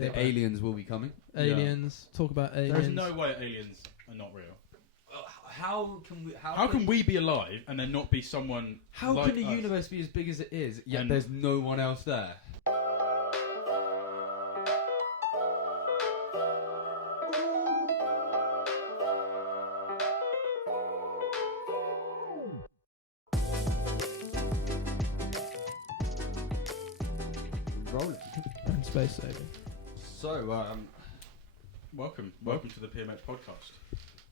The aliens will be coming. Aliens. Yeah. Talk about aliens. There's no way aliens are not real. How can we? How can we be alive and then not be someone? How like can the us? universe be as big as it is, yet And there's no one else there? Rolling. And space saving. So, welcome to the PMH Podcast.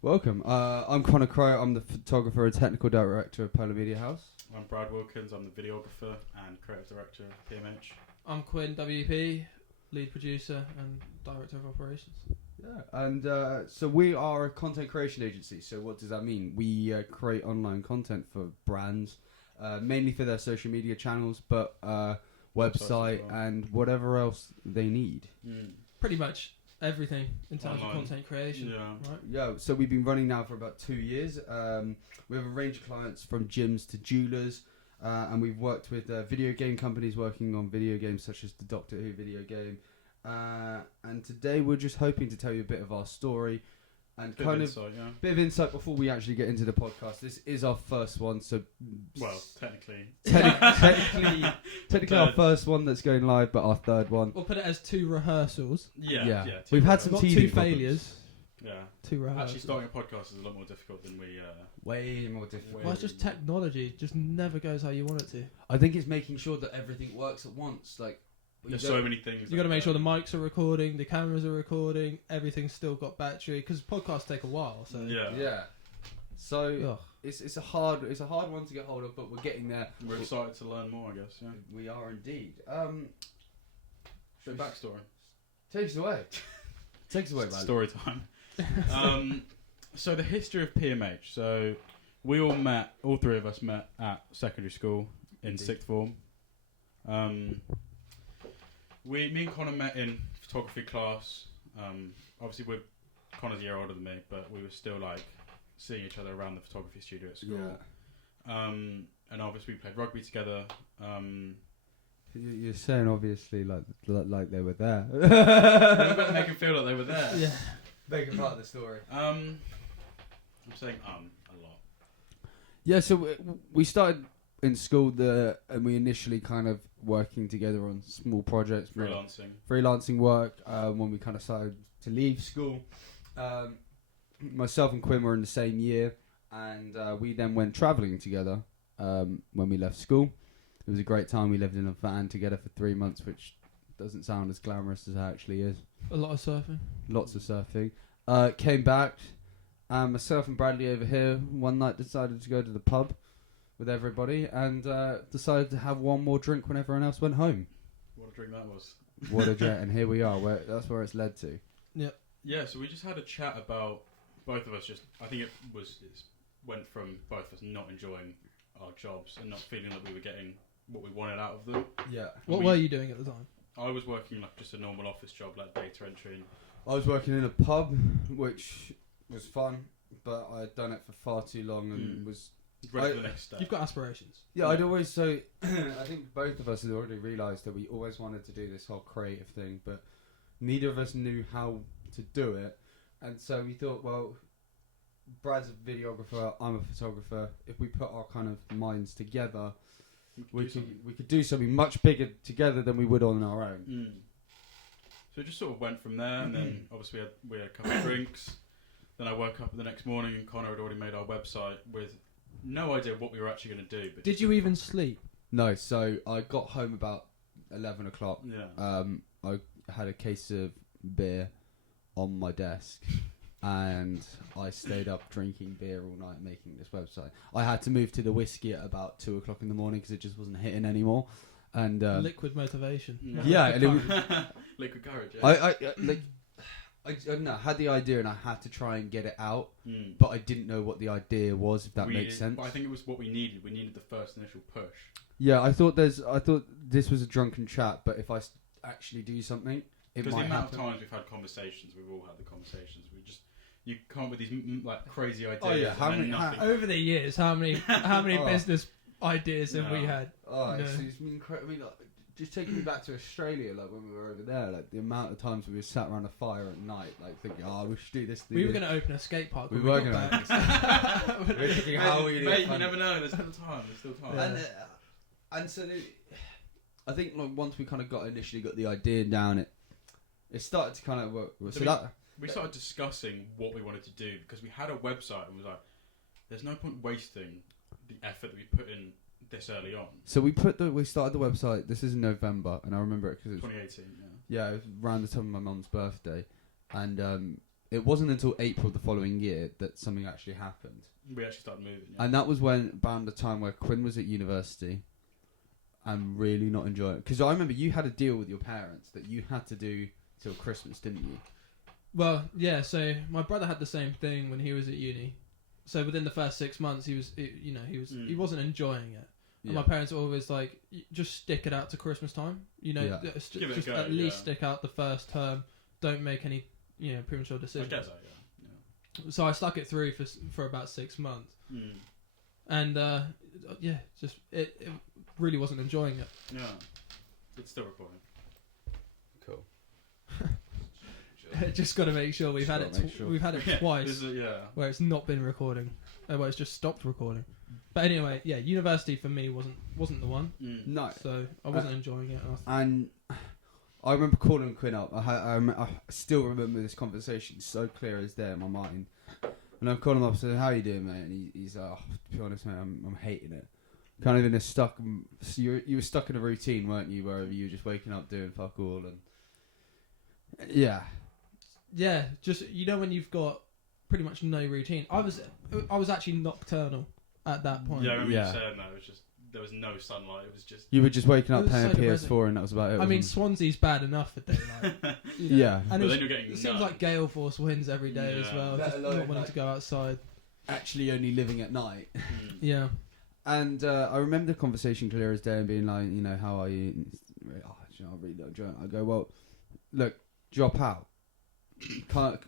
welcome. I'm Connor Crowe. I'm the photographer and technical director of Polar Media House. I'm Brad Wilkins. I'm the videographer and creative director of PMH. I'm Quinn WP, lead producer and director of operations. Yeah, and so we are a content creation agency. So what does that mean? We create online content for brands, mainly for their social media channels, but website well. and whatever else they need. Pretty much everything in terms Online. of content creation. Yeah. Right? Yeah, so we've been running now for about 2 years. We have a range of clients from gyms to jewelers, and we've worked with video game companies working on video games such as the Doctor Who video game. And today we're just hoping to tell you a bit of our story and Bit kind of of insight, yeah. bit of insight before we actually get into the podcast. This is our first one, so Well, technically. technically our first one that's going live, but our third one. We'll put it as 2 rehearsals. Yeah. We've had two some Not teething 2 problems. failures. Yeah. 2 rehearsals. Actually, starting a podcast is a lot more difficult than we. Way more difficult. Well, it's just technology. Just never goes how you want it to. I think it's making sure that everything works at once. Like There's so many things. You got to make sure the mics are recording, the cameras are recording, everything's still got battery because podcasts take a while. So Yeah. So Ugh. it's a hard one to get hold of, but we're getting there. We're excited to learn more, I guess. Yeah. We are indeed. So backstory. Take us away. Take us away, man. Story time. So the history of PMH. So we all 3 of us met at secondary school in Indeed. 6th form. Me and Connor met in photography class. Obviously, Connor's a year older than me, but we were still like seeing each other around the photography studio at school. Yeah. And obviously, we played rugby together. You're saying obviously like they were there. Make them feel like they were there. Yeah. Make a part of the story. I'm saying a lot. Yeah, so we started in school and we initially kind of working together on small projects, freelancing work. When we kind of started to leave school, myself and Quinn were in the same year, and we then went travelling together when we left school. It was a great time. We lived in a van together for 3 months, which doesn't sound as glamorous as it actually is. A lot of surfing. Lots of surfing. Came back, and myself and Bradley over here one night decided to go to the pub with everybody and decided to have one more drink when everyone else went home. What a drink that was. What a jet, and here we are. That's where it's led to. Yeah, so we just had a chat about both of us. I think it went from both of us not enjoying our jobs and not feeling that we were getting what we wanted out of them. Yeah. What were you doing at the time? I was working like just a normal office job, like data entry. I was working in a pub, which was fun, but I had done it for far too long and was... Ready for the next step. You've got aspirations. Yeah, I'd always say... I think both of us had already realised that we always wanted to do this whole creative thing, but neither of us knew how to do it. And so we thought, well, Brad's a videographer, I'm a photographer. If we put our kind of minds together, we could do something much bigger together than we would on our own. So it just sort of went from there, and then obviously we had a couple of drinks. Then I woke up the next morning and Connor had already made our website with no idea what we were actually going to do. But Did you even sleep? No, so I got home about 11 o'clock. Yeah. I had a case of beer on my desk. And I stayed up drinking beer all night making this website. I had to move to the whiskey at about 2 o'clock in the morning because it just wasn't hitting anymore. And liquid motivation. Yeah, and it was, liquid courage. Yeah. I don't know. I had the idea and I had to try and get it out, but I didn't know what the idea was. If that makes sense. But I think it was what we needed. We needed the first initial push. Yeah, I thought this was a drunken chat, but if I actually do something, it because might the amount happen. of times we've had conversations, we've all had the conversations. You come up with these like crazy ideas. Oh yeah, over the years, how many business ideas have we had? Oh, No. it's been incredible. I mean, like, just taking me back to Australia, like when we were over there, like the amount of times we were sat around a fire at night, like thinking, oh, we should do this. We were going to open a skate park. We were going to. We were thinking, how are we going to? Mate, you never know. There's still time. Yeah. And so, I think like once we kind of initially got the idea down, it started to kind of work. So we started discussing what we wanted to do because we had a website and was like, there's no point wasting the effort that we put in this early on. So we started the website. This is in November, and I remember it because it was 2018. Yeah, it was around the time of my mum's birthday, and it wasn't until April the following year that something actually happened. We actually started moving. Yeah. And that was around the time where Quinn was at university. I'm really not enjoying it because I remember you had a deal with your parents that you had to do till Christmas, didn't you? Well, yeah. So my brother had the same thing when he was at uni. So within the first 6 months, he wasn't enjoying it. And my parents were always like, just stick it out to Christmas time. Just at least stick out the first term. Don't make any premature decisions. I get that. Yeah. So I stuck it through for about 6 months, and it really wasn't enjoying it. Yeah, it's still recording. Cool. Just got to make sure we've had it twice where it's not been recording, where it's just stopped recording. But anyway, yeah, university for me wasn't the one. No, so I wasn't enjoying it. And I remember calling Quinn up. I still remember this conversation so clear as day in my mind. And I'm calling him up and saying, "How you doing, mate?" And he's like, "Oh, to be honest, mate, I'm hating it. Kind of in a stuck. So you were stuck in a routine, weren't you? Where you were just waking up doing fuck all and yeah. Just when you've got pretty much no routine. I was actually nocturnal at that point. Yeah, I remember you saying that. It was just there was no sunlight. It was just you were just waking up playing PS4 and that was about it. I mean, Swansea's bad enough for daylight. Yeah, and then you're getting it seems like gale force winds every day as well. Just not wanting to go outside. Actually, only living at night. Yeah. And I remember the conversation clear as day and being like, how are you? And I really don't enjoy it. I go, well, look, drop out. Come.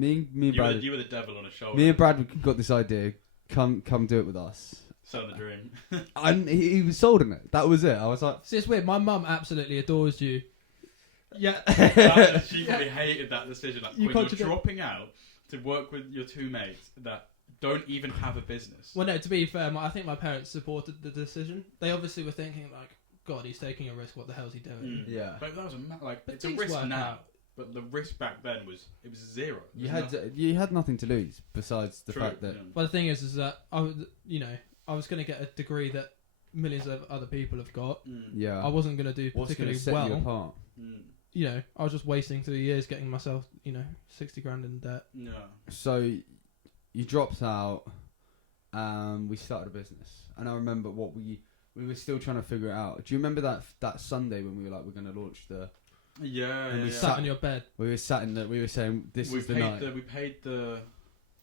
Me and Brad. You were the devil on a shoulder. Me and Brad got this idea. Come do it with us. Selling the dream. And he was sold on it. That was it. I was like, see, it's weird. My mum absolutely adores you. Yeah. She probably hated that decision. Like, when you're dropping out to work with your two mates that don't even have a business. Well, no, to be fair, I think my parents supported the decision. They obviously were thinking like, God, he's taking a risk. What the hell's he doing? Yeah. But that was it's a risk now. Out. But the risk back then was zero. You had nothing to lose besides the fact that. Well, the thing is that I was going to get a degree that millions of other people have got. Yeah. I wasn't going to do particularly set well. You apart? I was just wasting 3 years getting myself, 60 grand in debt. Yeah. So you dropped out, we started a business, and I remember what we were still trying to figure it out. Do you remember that Sunday when we were like, we're going to launch the? Yeah. And we sat on your bed. We were sat in we were saying this is the night. We paid the.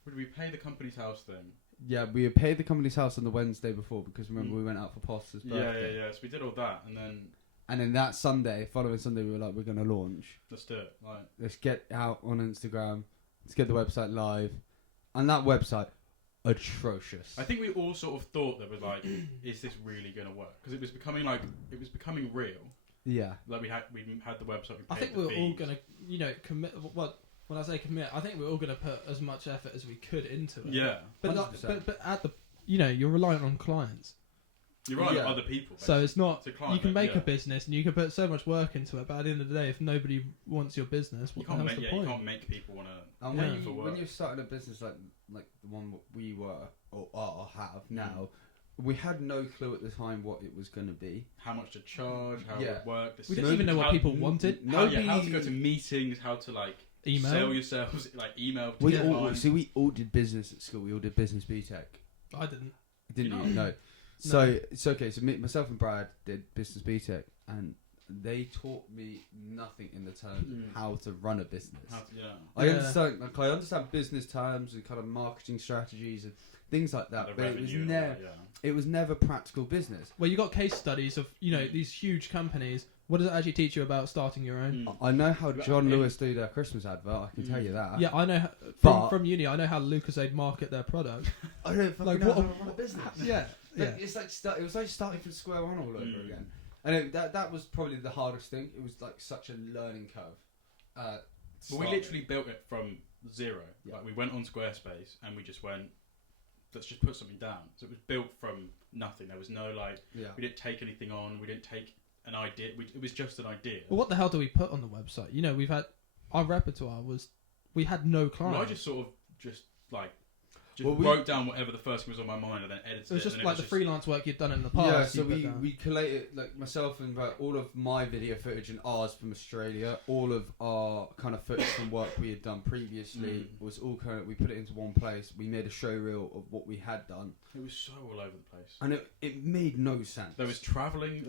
Did we pay the company's house thing? Yeah, we paid the company's house on the Wednesday before because remember we went out for Poster's birthday. Yeah. So we did all that, and then that following Sunday, we were like, we're going to launch. Let's do it. Like, let's get out on Instagram. Let's get the website live, and that website, atrocious. I think we all sort of thought that was like, is this really going to work? Because it was becoming real. Yeah. Like we had the website. I think we were all going to, commit. Well, when I say commit, I think we were all going to put as much effort as we could into it. Yeah. But at the, you're reliant on clients. You're reliant on other people. Basically. So it's not. You can make a business and you can put so much work into it, but at the end of the day, if nobody wants your business, what the hell's the point? You can't make people want to. And when you're starting a business like the one we were or have now. We had no clue at the time what it was going to be. How much to charge, how it would work. We didn't even know what people wanted. How to go to meetings, how to email. Sell yourselves, email. We all did business at school. We all did business BTEC. I didn't. Didn't you? No. So it's okay. So myself and Brad did business BTEC, and they taught me nothing in the terms of how to run a business. I understand business terms and kind of marketing strategies and things like that, but it was never practical business. Well, you got case studies of these huge companies. What does it actually teach you about starting your own? I know how John Lewis do their Christmas advert. I can tell you that. Yeah, I know. From uni, I know how LucasAid market their product. I don't know how to run a business. Yeah. It's like it was like starting from square one all over again. And that was probably the hardest thing. It was like such a learning curve. But we literally built it from zero. Yeah. Like we went on Squarespace and we just went, let's just put something down. So it was built from nothing. There was no we didn't take anything on. We didn't take an idea. It was just an idea. Well, what the hell do we put on the website? You know, we've had our repertoire was we had no clients. Well, I just sort of wrote down whatever the first thing was on my mind and then edited it. It was just and like the freelance work you'd done in the past. Yeah, so we collated, like myself and all of my video footage and ours from Australia, all of our kind of footage from work we had done previously was all kind of, we put it into one place. We made a show reel of what we had done. It was so all over the place. And it made no sense. There was travelling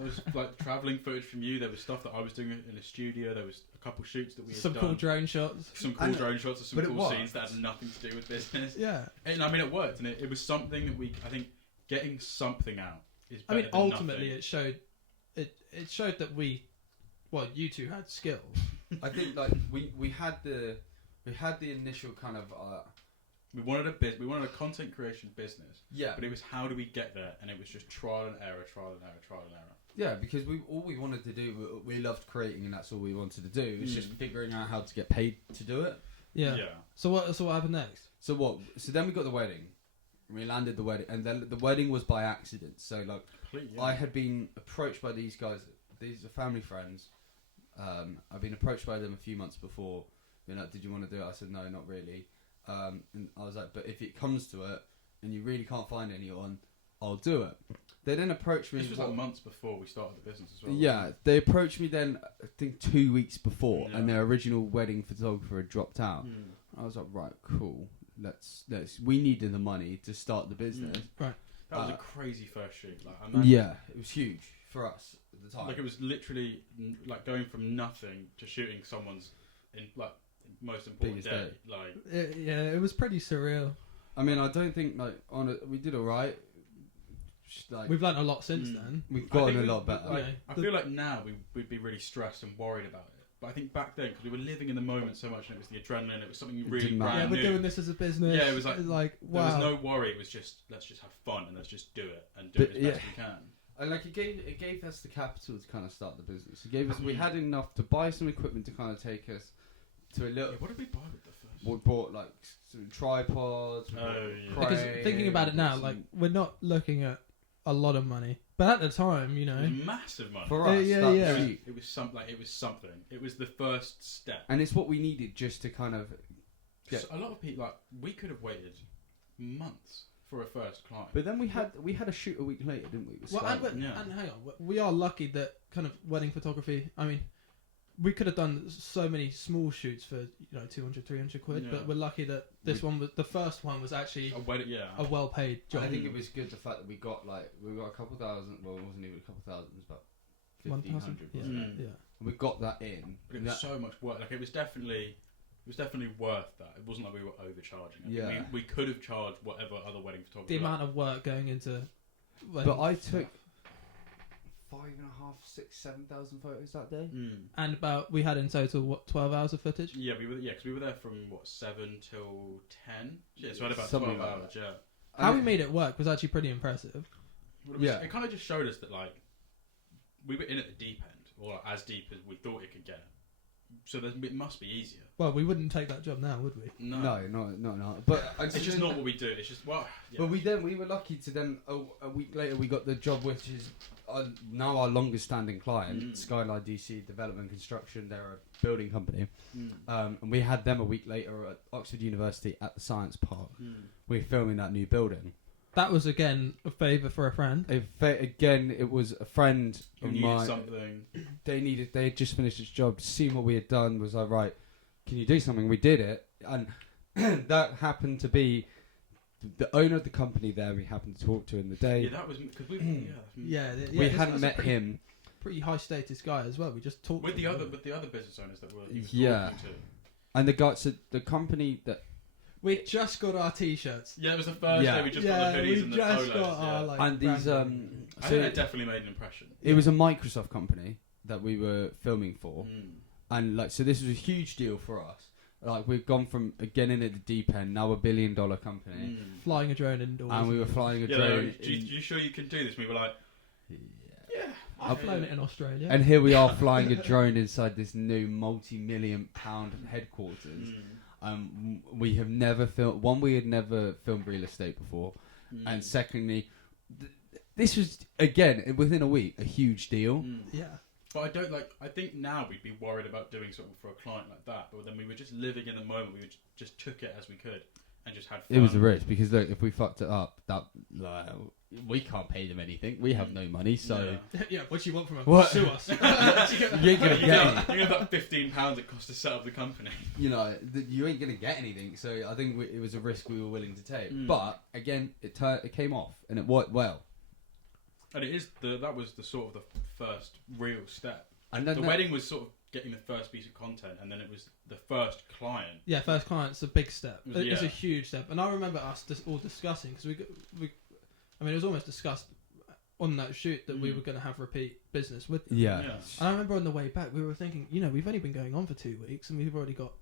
footage from you. There was stuff that I was doing in the studio. There was a couple shoots that we had done. Some cool drone shots. Some cool drone shots of some cool scenes that had nothing to do with business. Yeah. And I mean, it worked, and it was something that I think getting something out is better than ultimately nothing. it showed that you two had skills. I think like we had the initial kind of we wanted a content creation business. Yeah. But it was how do we get there, and it was just trial and error. Yeah, because all we wanted to do, we loved creating, and that's all we wanted to do. It was just figuring out how to get paid to do it. Yeah. So what happened next? So then we got the wedding. We landed the wedding, and then the wedding was by accident. So I had been approached by these guys. These are family friends. I've been approached by them a few months before. They're like, "Did you want to do it?" I said, "No, not really." And I was like, "But if it comes to it, and you really can't find anyone, I'll do it." They then approached me. This was like months before we started the business as well. Yeah, they approached me then, I think 2 weeks before, and their original wedding photographer had dropped out. I was like, right, cool. Let's. We needed the money to start the business. Right. That was a crazy first shoot. It was huge for us at the time. Like it was literally like going from nothing to shooting someone's most important day. It was pretty surreal. I mean, I don't think we did all right. We've learnt a lot since then. We've gotten a lot better. I feel like now we'd be really stressed and worried about it. But I think back then, because we were living in the moment so much, and it was the adrenaline, it was something really brand new. We're doing this as a business. Yeah, it was like wow. There was no worry. It was just let's just have fun and let's just do it and do it as best we can. And it gave us the capital to kind of start the business. It gave us we had enough to buy some equipment to kind of take us to a little. Yeah, what did we buy with the first? We bought like some tripods. Because thinking about it now, we're not looking at a lot of money, but at the time, it was massive money for us. It was something. It was the first step, and it's what we needed just to kind of get. So a lot of people we could have waited months for a first client, but then we had a shoot a week later, didn't we? And hang on, we are lucky that kind of wedding photography. I mean, we could have done so many small shoots for 200, 300 quid, but we're lucky that the first one was actually a well-paid job. I think it was good the fact that we got a couple thousand. Well, it wasn't even a couple thousand. It was about 1,500. Yeah. We got that in. But it was so much work. Like it was definitely worth that. It wasn't like we were overcharging. We could have charged whatever other wedding photographer. The amount of work going into. But I took 5,500, 6,000, 7,000 photos that day, and we had in total 12 hours of footage. Yeah, because we were there from 7 till 10. Yeah, so we had about 12 hours. Yeah. How we made it work was actually pretty impressive. It kind of just showed us that we were in at the deep end, or as deep as we thought it could get. So it must be easier. Well, we wouldn't take that job now, would we? No, not. But it's just not what we do. It's just But we were lucky to then a week later we got the job, which is now our longest standing client, Skyline DC Development Construction. They're a building company, and we had them a week later at Oxford University at the Science Park. We were filming that new building. That was again a favour for a friend. Again, it was a friend who of needed mine. Something. They had just finished its job, seen what we had done, was like, right, can you do something? We did it, and that happened to be the owner of the company there. We happened to talk to in the day. Yeah, that was because we. We hadn't met him. Pretty high status guy as well. We just talked with the other business owners that were talking to. And the guy, so the company that. We just got our t-shirts. Yeah, it was the first day we just got the hoodies and the polos. And these I think it definitely made an impression. It was a Microsoft company that we were filming for, and so this was a huge deal for us. We've gone from again in at the deep end, now $1 billion company, flying a drone indoors, and we were flying a drone. You sure you can do this? We were like, yeah. I've flown it in Australia. And here we are flying a drone inside this new multi-million-pound headquarters. We have never filmed. One, we had never filmed real estate before, and secondly, this was again within a week a huge deal. Yeah. But I think now we'd be worried about doing something for a client like that. But then we were just living in the moment. We just took it as we could and just had fun. It was a risk because look, if we fucked it up, we can't pay them anything. We have no money, so yeah. What do you want from us? What? Sue us. you ain't gonna get you get that £15 it cost to set up the company. You ain't gonna get anything. So I think it was a risk we were willing to take. But again, it came off and it worked well. And that was the sort of the first real step. And then the wedding was sort of getting the first piece of content, and then it was the first client. Yeah, first client's a big step. It's a huge step. And I remember us all discussing, because it was almost discussed on that shoot that we were going to have repeat business with them. Yeah. And I remember on the way back, we were thinking, we've only been going on for 2 weeks, and we've already got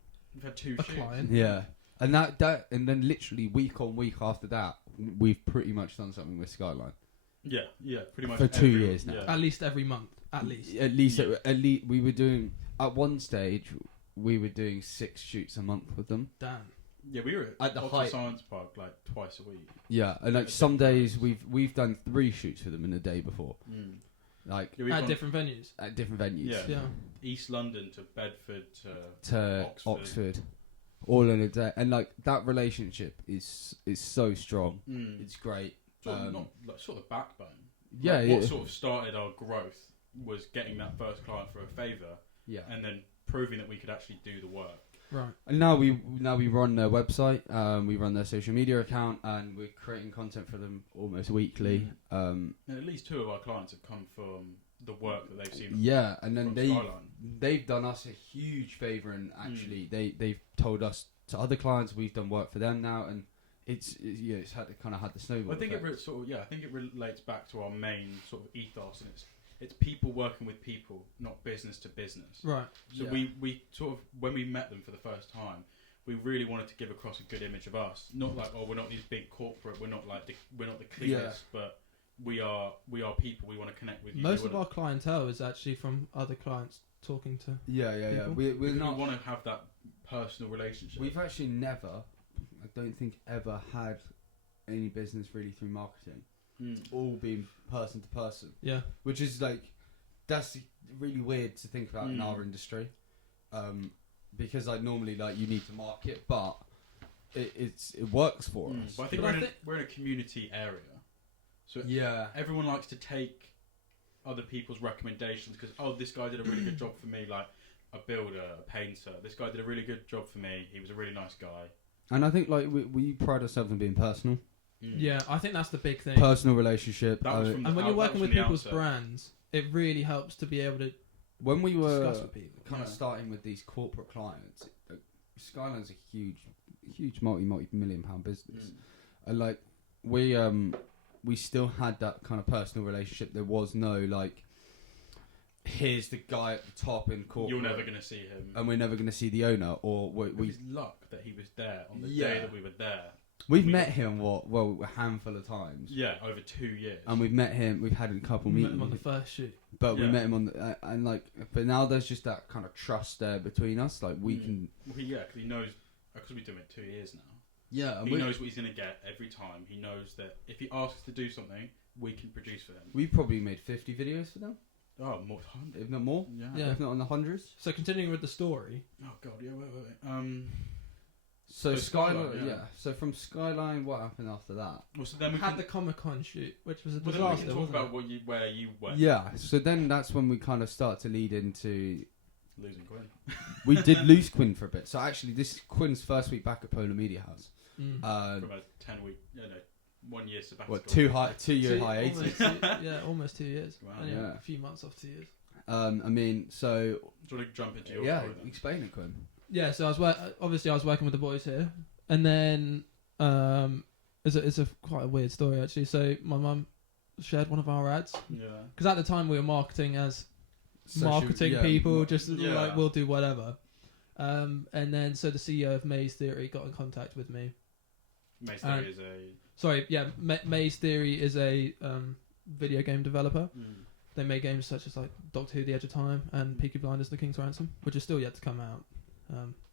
had two a shoots. client. Yeah. And and then literally week on week after that, we've pretty much done something with Skyline. Yeah, pretty much for 2 years now. Yeah. At least every month, at least. At least we were doing at one stage we were doing 6 shoots a month with them. Damn. Yeah, we were at the Oxford Science Park like twice a week. Yeah, and like some days we've done 3 shoots for them in the day before. Like at different venues. At different venues. Yeah. East London to Bedford to Oxford. All in a day, and like that relationship is so strong. It's great. Sort of the backbone. Yeah, What sort of started our growth was getting that first client for a favour. Yeah. And then proving that we could actually do the work. Right. And now we run their website. We run their social media account, and we're creating content for them almost weekly. And at least 2 of our clients have come from the work that they've seen. Yeah, and then Skyline. they've done us a huge favour, and actually they've told us to other clients we've done work for them now, and it's had the snowball. I think effect. I think it relates back to our main sort of ethos, and it's people working with people, not business to business. Right. So we sort of, when we met them for the first time, we really wanted to give across a good image of us. Not like, we're not these big corporate, we're not the cleanest, but we are people. We want to connect with you. Most of our clientele is actually from other clients talking to. Yeah. We want to have that personal relationship. We've actually never, I don't think, ever had any business really through marketing. All being person to person. Yeah. Which is that's really weird to think about in our industry. Because normally you need to market, but it works for us. But I think we're in a community area. So everyone likes to take other people's recommendations because, this guy did a really good job for me, like a builder, a painter. This guy did a really good job for me. He was a really nice guy. And I think we pride ourselves on being personal. Yeah, I think that's the big thing. Personal relationship. And when you're working with people's brands, it really helps to be able to when we were discuss with people. kind of starting with these corporate clients, Skyline's a huge multi-million pound business. And we still had that kind of personal relationship. There was no here's the guy at the top in corporate. You're never going to see him. And we're never going to see the owner. Or It was luck that he was there on the day that we were there. We've met him, a handful of times. Yeah, over 2 years. And we've met him, we've had a couple meetings. Met him on the first shoot. But we met him on but now there's just that kind of trust there between us. We can... Well, because he knows, because we've been doing it 2 years now. Yeah. And he knows what he's going to get every time. He knows that if he asks to do something, we can produce for him. We've probably made 50 videos for them. Oh, more, if not more. Yeah. If not in the hundreds. So continuing with the story. Oh god, yeah, wait. So Skyline, So from Skyline, what happened after that? Well, so then we had the Comic-Con shoot, which was a disaster. disaster. We can talk about where you went. Yeah. So then that's when we kind of start to lead into losing Quinn. We did lose Quinn for a bit. So actually, this is Quinn's first week back at Polar Media House. For about 10 weeks. 1 year sabbatical. What, 2 year hiatus? Almost 2 years. Wow. Only a few months off 2 years. I mean, so... Do you want to jump into your story then? Explain it, Quinn. Yeah, so I was working with the boys here, and then it's a quite a weird story actually. So my mum shared one of our ads. Yeah. Because at the time we were marketing as marketing people, just we'll do whatever. And then so the CEO of Maze Theory got in contact with me. Maze Theory is a... Sorry, yeah, Maze Theory is a video game developer. they made games such as like Doctor Who: The Edge of Time and Peaky Blinders: The King's Ransom, which is still yet to come out.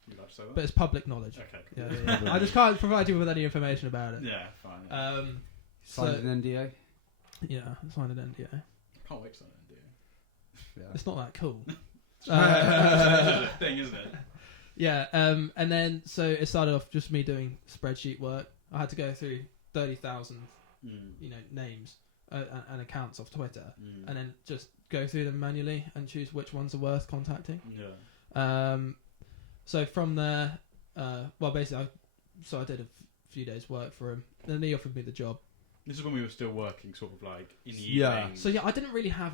You'd like to say that? But it's public knowledge. Okay. Yeah. I just can't provide you with any information about it. Yeah, fine. Yeah. Signed an NDA. Yeah, signed an NDA. I can't wait to sign an NDA. Yeah. It's not that cool. It's a thing, isn't it? Yeah, and then so it started off just me doing spreadsheet work. I had to go through 30,000, names and accounts off Twitter, and then just go through them manually and choose which ones are worth contacting. Yeah. So from there, basically, I did a few days' work for him. Then he offered me the job. This is when we were still working, sort of like in the Yeah. evening. So yeah, I didn't really have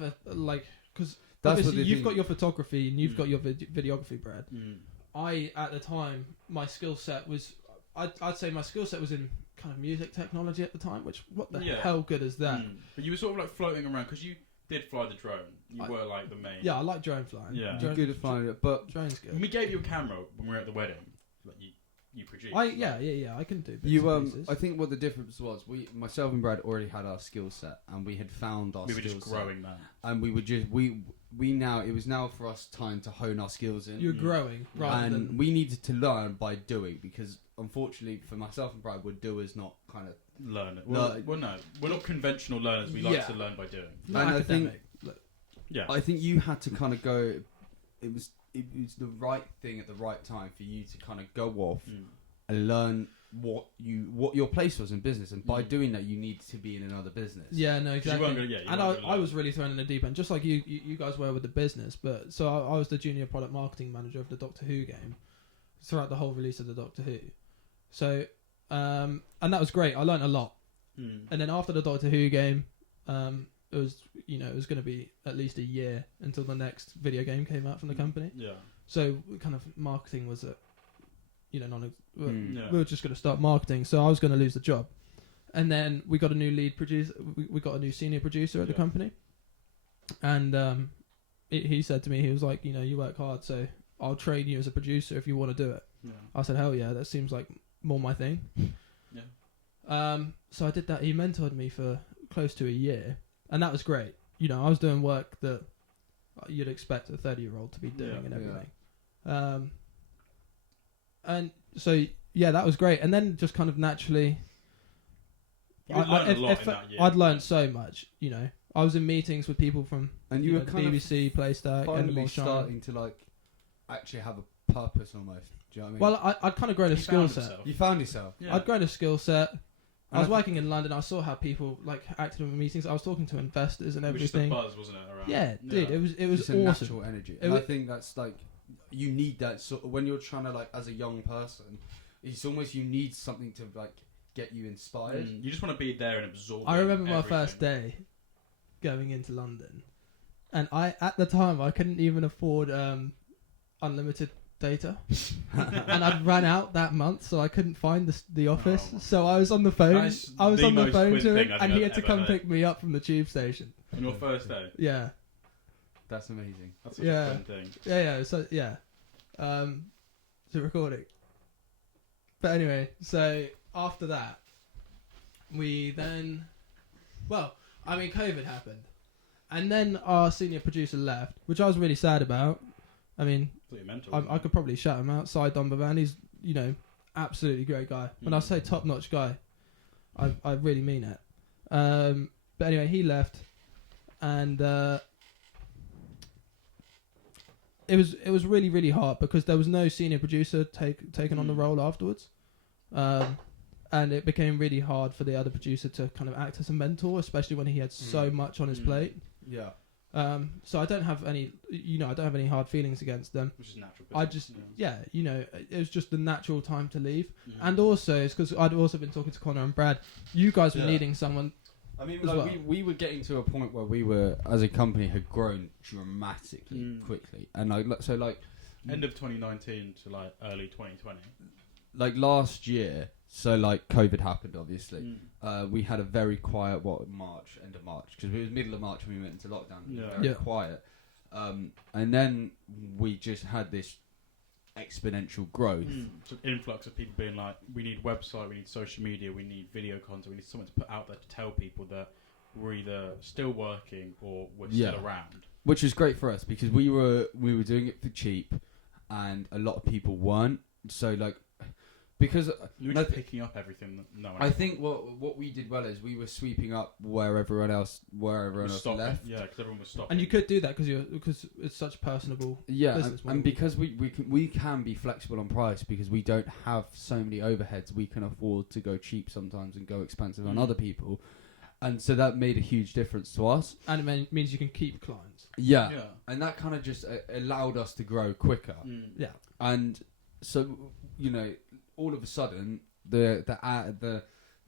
because That's obviously what you've got your photography and you've Mm. got your videography, Brad. Mm. I at the time my skill set was I'd say my skill set was in kind of music technology at the time. Which what the hell good is that? But you were sort of like floating around because you did fly the drone. You were like the main. Yeah, I like drone flying. Yeah. You're good at finding it, but drone's good. When we gave you a camera when we were at the wedding, like you produced. I can do. Bits you and pieces. I think what the difference was, myself and Brad already had our skill set, and we had found our. We were skill just set, growing that, and we were just it was now for us time to hone our skills in. You're growing rather and than we needed to learn by doing, because unfortunately for myself and Brad, we're doers, not kind of learn it. No, we're not conventional learners. We like to learn by doing. not and academic. I think you had to kind of go. It was the right thing at the right time for you to kind of go off and learn what your place was in business, and by doing that, you need to be in another business. Yeah, no, exactly. And I was really thrown in the deep end, just like you guys were with the business. But so I was the junior product marketing manager of the Doctor Who game throughout the whole release of the Doctor Who. So and that was great. I learned a lot. And then after the Doctor Who game, it was going to be at least a year until the next video game came out from the company. Yeah. So kind of marketing was we were just going to start marketing, so I was going to lose the job. And then we got a new lead producer. We got a new senior producer at the company, and he said to me, he was like, you work hard, so I'll train you as a producer if you want to do it. Yeah. I said, hell yeah, that seems like more my thing. Yeah. So I did that. He mentored me for close to a year, and that was great. I was doing work that you'd expect a 30-year-old to be doing and everything. And so, that was great. And then just kind of naturally, I'd learned so much, I was in meetings with people from and you were kind BBC, PlayStack, finally starting to like actually have a purpose almost. Do you know what I mean? Well, I'd kind of grown a skill set. You found yourself. Yeah. I'd grown a skill set. I was working in London. I saw how people acted in meetings. I was talking to investors and everything. It was just a buzz, wasn't it? Around? Yeah, dude, it was just awesome. A natural energy. And I think that's like you need that sort of, when you're trying to as a young person. It's almost you need something to get you inspired. You just want to be there and absorb. I remember my first day going into London, and at the time I couldn't even afford unlimited data, and I'd run out that month, so I couldn't find the office. So I was on the phone. I was on the phone to him, and he had to come pick me up from the tube station. On your first day. Yeah. That's amazing. That's such a fun thing. Yeah. So it's a recording. But anyway, so after that, we then, COVID happened, and then our senior producer left, which I was really sad about. I mean, I could probably shout him out. Cy Dombavan, he's absolutely great guy. When I say top notch guy, I really mean it. But anyway, he left, and it was really, really hard because there was no senior producer taken on the role afterwards, and it became really hard for the other producer to kind of act as a mentor, especially when he had so much on his plate. Yeah. So I don't have any, I don't have any hard feelings against them. Which is natural. I just, it was just the natural time to leave, and also it's because I'd also been talking to Connor and Brad. You guys were needing someone. I mean, we were getting to a point where we were, as a company, had grown dramatically quickly, and end of 2019 to early 2020. Last year, so COVID happened. Obviously, we had a very quiet end of March, because it was middle of March when we went into lockdown. Very quiet, and then we just had this exponential growth. So influx of people being like, we need website, we need social media, we need video content, we need something to put out there to tell people that we're either still working or we're still around. Which is great for us because we were doing it for cheap, and a lot of people weren't. So like, because we were just picking up everything. I think what we did well is we were sweeping up where everyone else left. Yeah, because everyone was stopping. And you could do that because it's such a personable business model. And because we can be flexible on price because we don't have so many overheads, we can afford to go cheap sometimes and go expensive on other people. And so that made a huge difference to us. And it means you can keep clients. Yeah. And that kind of just allowed us to grow quicker. Yeah. And so, all of a sudden, the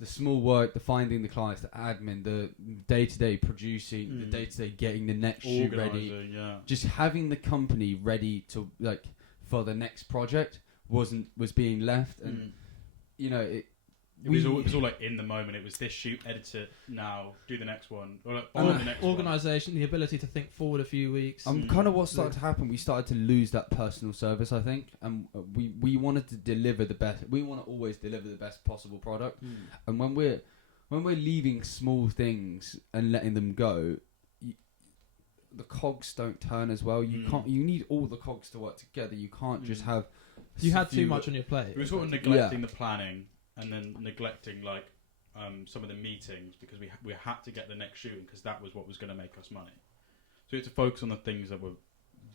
small work, the finding the clients, the admin, the day-to-day producing, the day-to-day getting the next shoot ready, just having the company ready to for the next project was being left, and it was all like in the moment. It was this shoot, edit it now, do the next one, or the next organisation, the ability to think forward a few weeks. Kind of what started to happen. We started to lose that personal service, I think, and we wanted to deliver the best. We want to always deliver the best possible product, and when we're leaving small things and letting them go, the cogs don't turn as well. You can't. You need all the cogs to work together. You can't just have. You had too much on your plate. We were sort of neglecting the planning. And then neglecting some of the meetings because we had to get the next shooting because that was what was going to make us money. So we had to focus on the things that were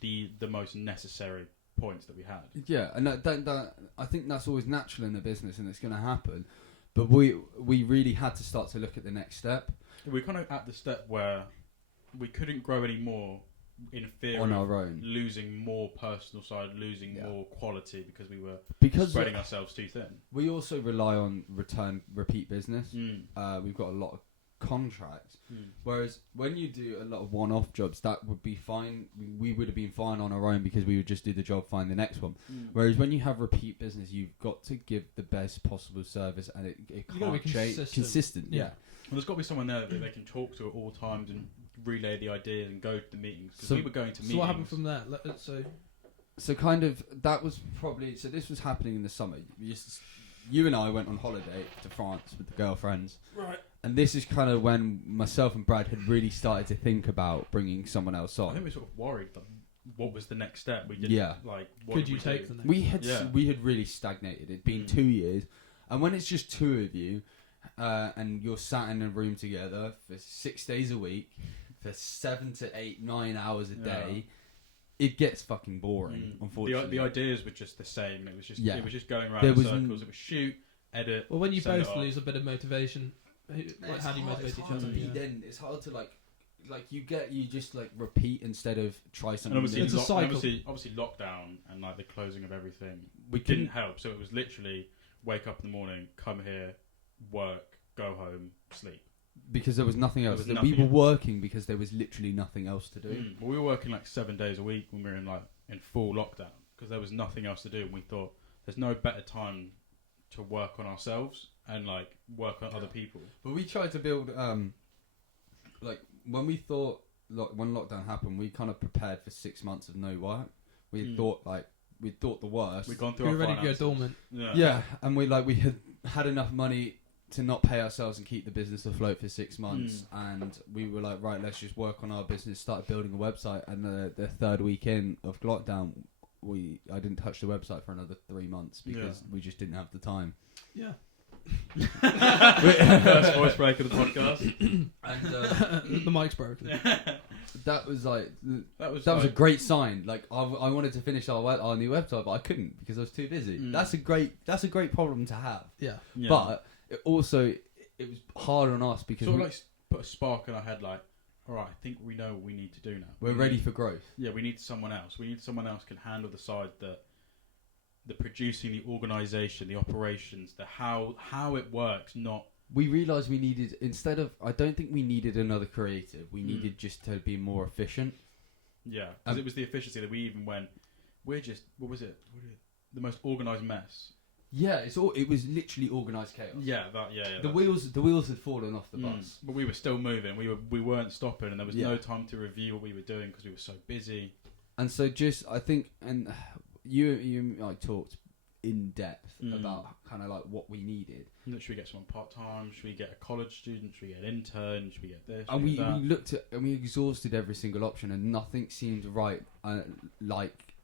the most necessary points that we had. Yeah, and that I think that's always natural in the business and it's going to happen. But we really had to start to look at the next step. We're kind of at the step where we couldn't grow any more in fear on of our own, losing more personal side, losing more quality because we were spreading ourselves too thin. We also rely on repeat business. We've got a lot of contracts, whereas when you do a lot of one-off jobs, that would be fine. We would have been fine on our own because we would just do the job, find the next one. Whereas when you have repeat business, you've got to give the best possible service, and it can't change. Consistent. Yeah. Well, there's got to be someone there that they can talk to at all times and relay the ideas and go to the meetings because we were going to meetings. So what happened from that? So kind of that was probably this was happening in the summer. You and I went on holiday to France with the girlfriends, right? And this is kind of when myself and Brad had really started to think about bringing someone else on. I think we were sort of worried what was the next step. We didn't what could you take the next? We had really stagnated. It'd been 2 years, and when it's just two of you, and you're sat in a room together for 6 days a week. For 7 to 8, 9 hours a day, it gets fucking boring. Unfortunately, the ideas were just the same. It was just going around in circles. It was shoot, edit. Well, when you both lose a bit of motivation, how do you motivate each other? Then it's hard to you just repeat instead of try something. And it's a cycle. Obviously, lockdown and the closing of everything didn't help. So it was literally wake up in the morning, come here, work, go home, sleep. Because there was nothing else. We were working because there was literally nothing else to do. Well, we were working 7 days a week when we were in full lockdown because there was nothing else to do. And we thought there's no better time to work on ourselves and work on other people. But we tried to build when we thought when lockdown happened, we kind of prepared for 6 months of no work. We thought the worst. We'd gone through. We were ready to go dormant. Yeah, and we had enough money to not pay ourselves and keep the business afloat for 6 months, and we were right, let's just work on our business, start building a website, and the third week in of lockdown, I didn't touch the website for another 3 months because we just didn't have the time. Yeah. First voice break of the podcast. And the mic's broken. That was a great sign. I wanted to finish our new website, but I couldn't because I was too busy. That's a great problem to have. Yeah. But it was hard on us because sort of put a spark in our head. All right, I think we know what we need to do now. We're ready for growth. Yeah, we need someone else. We need someone else can handle the side that the producing, the organisation, the operations, the how it works. We realised we needed I don't think we needed another creative. We needed just to be more efficient. Yeah, because it was the efficiency that we even went. We're just the most organised mess. Yeah, it was literally organised chaos. Yeah, The wheels had fallen off the bus, but we were still moving. We weren't stopping, and there was no time to review what we were doing because we were so busy. And so I think, and you talked. in depth about kind of like what we needed. Should we get someone part-time? Should we get a college student? Should we get an intern? Should we get this? And we looked at, and we exhausted every single option, and nothing seemed right, like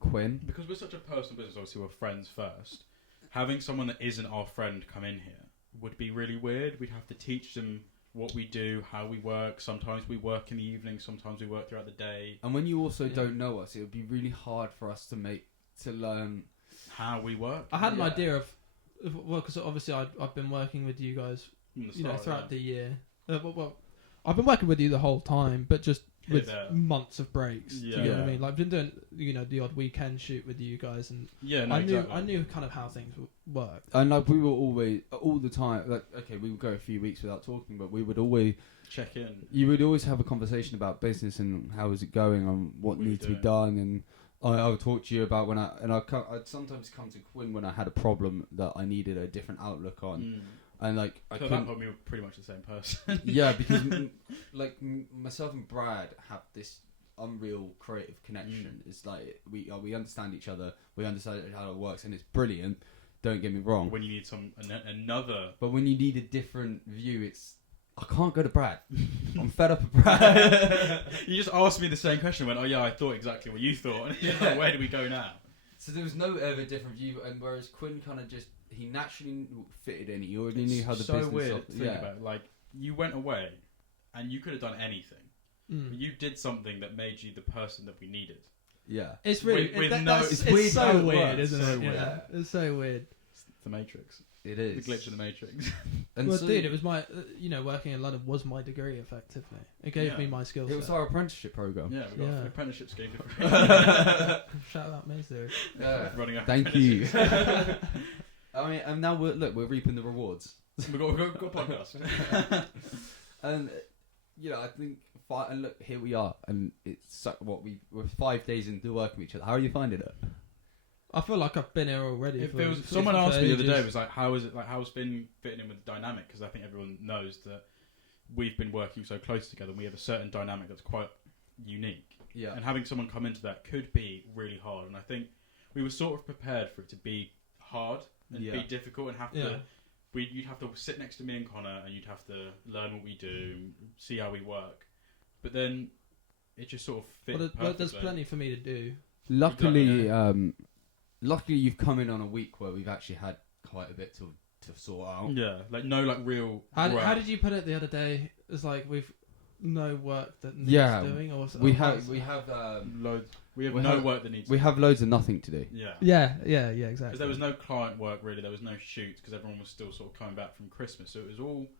Quinn. Because we're such a personal business, obviously we're friends first. Having someone that isn't our friend come in here would be really weird. We'd have to teach them what we do, how we work. Sometimes we work in the evening, sometimes we work throughout the day. And when you also don't know us, it would be really hard for us to learn how we work. I had an idea of well, because obviously I've been working with you guys, throughout the year. Well, I've been working with you the whole time, but just with months of breaks. Do you know what I mean? Like, I've been doing, the odd weekend shoot with you guys, and I knew kind of how things work. And like, we were always all the time. Like, okay, we would go a few weeks without talking, but we would always check in. You would always have a conversation about business and how is it going and what needs to be done. And I would talk to you about I'd sometimes come to Quinn when I had a problem that I needed a different outlook on. And like, at that point, we were pretty much the same person. Yeah, because myself and Brad have this unreal creative connection. It's like we understand each other, we understand how it works, and it's brilliant. Don't get me wrong. When you need another, but when you need a different view, it's I can't go to Brad. I'm fed up of Brad. You just asked me the same question. Went, oh yeah, I thought exactly what you thought. Like, where do we go now? So there was no ever different view, and whereas Quinn kind of just he naturally fitted in. He already knew how the business. So weird to think about. Like, you went away, and you could have done anything. But you did something that made you the person that we needed. Yeah, it's really it's so weird, isn't it? Yeah, it's so weird. It's the Matrix. It is the glitch in the Matrix. And well, dude, it was my working in London was my degree effectively. It gave me my skills. It was our apprenticeship program. Yeah, we got an apprenticeship scheme for free. Shout out, Mazer. Yeah, running a Thank you. I mean, and now we're reaping the rewards. We've got a podcast. And I think. And look, here we are, and it's we're 5 days into working with each other. How are you finding it? I feel like I've been here already. Someone asked me the other day, was like, how's Finn fitting in with the dynamic? Because I think everyone knows that we've been working so close together, and we have a certain dynamic that's quite unique. Yeah. And having someone come into that could be really hard. And I think we were sort of prepared for it to be hard and be difficult, and have to. You'd have to sit next to me and Connor, and you'd have to learn what we do, see how we work. But then it just sort of fit perfectly. Well, there's plenty for me to do. Luckily, you've come in on a week where we've actually had quite a bit to sort out. Yeah, real. How did you put it the other day? It's like we've no work that needs doing, or we have loads. We have no work that needs. We have loads of nothing to do. Yeah, exactly. Because there was no client work really. There was no shoots because everyone was still sort of coming back from Christmas, so it was all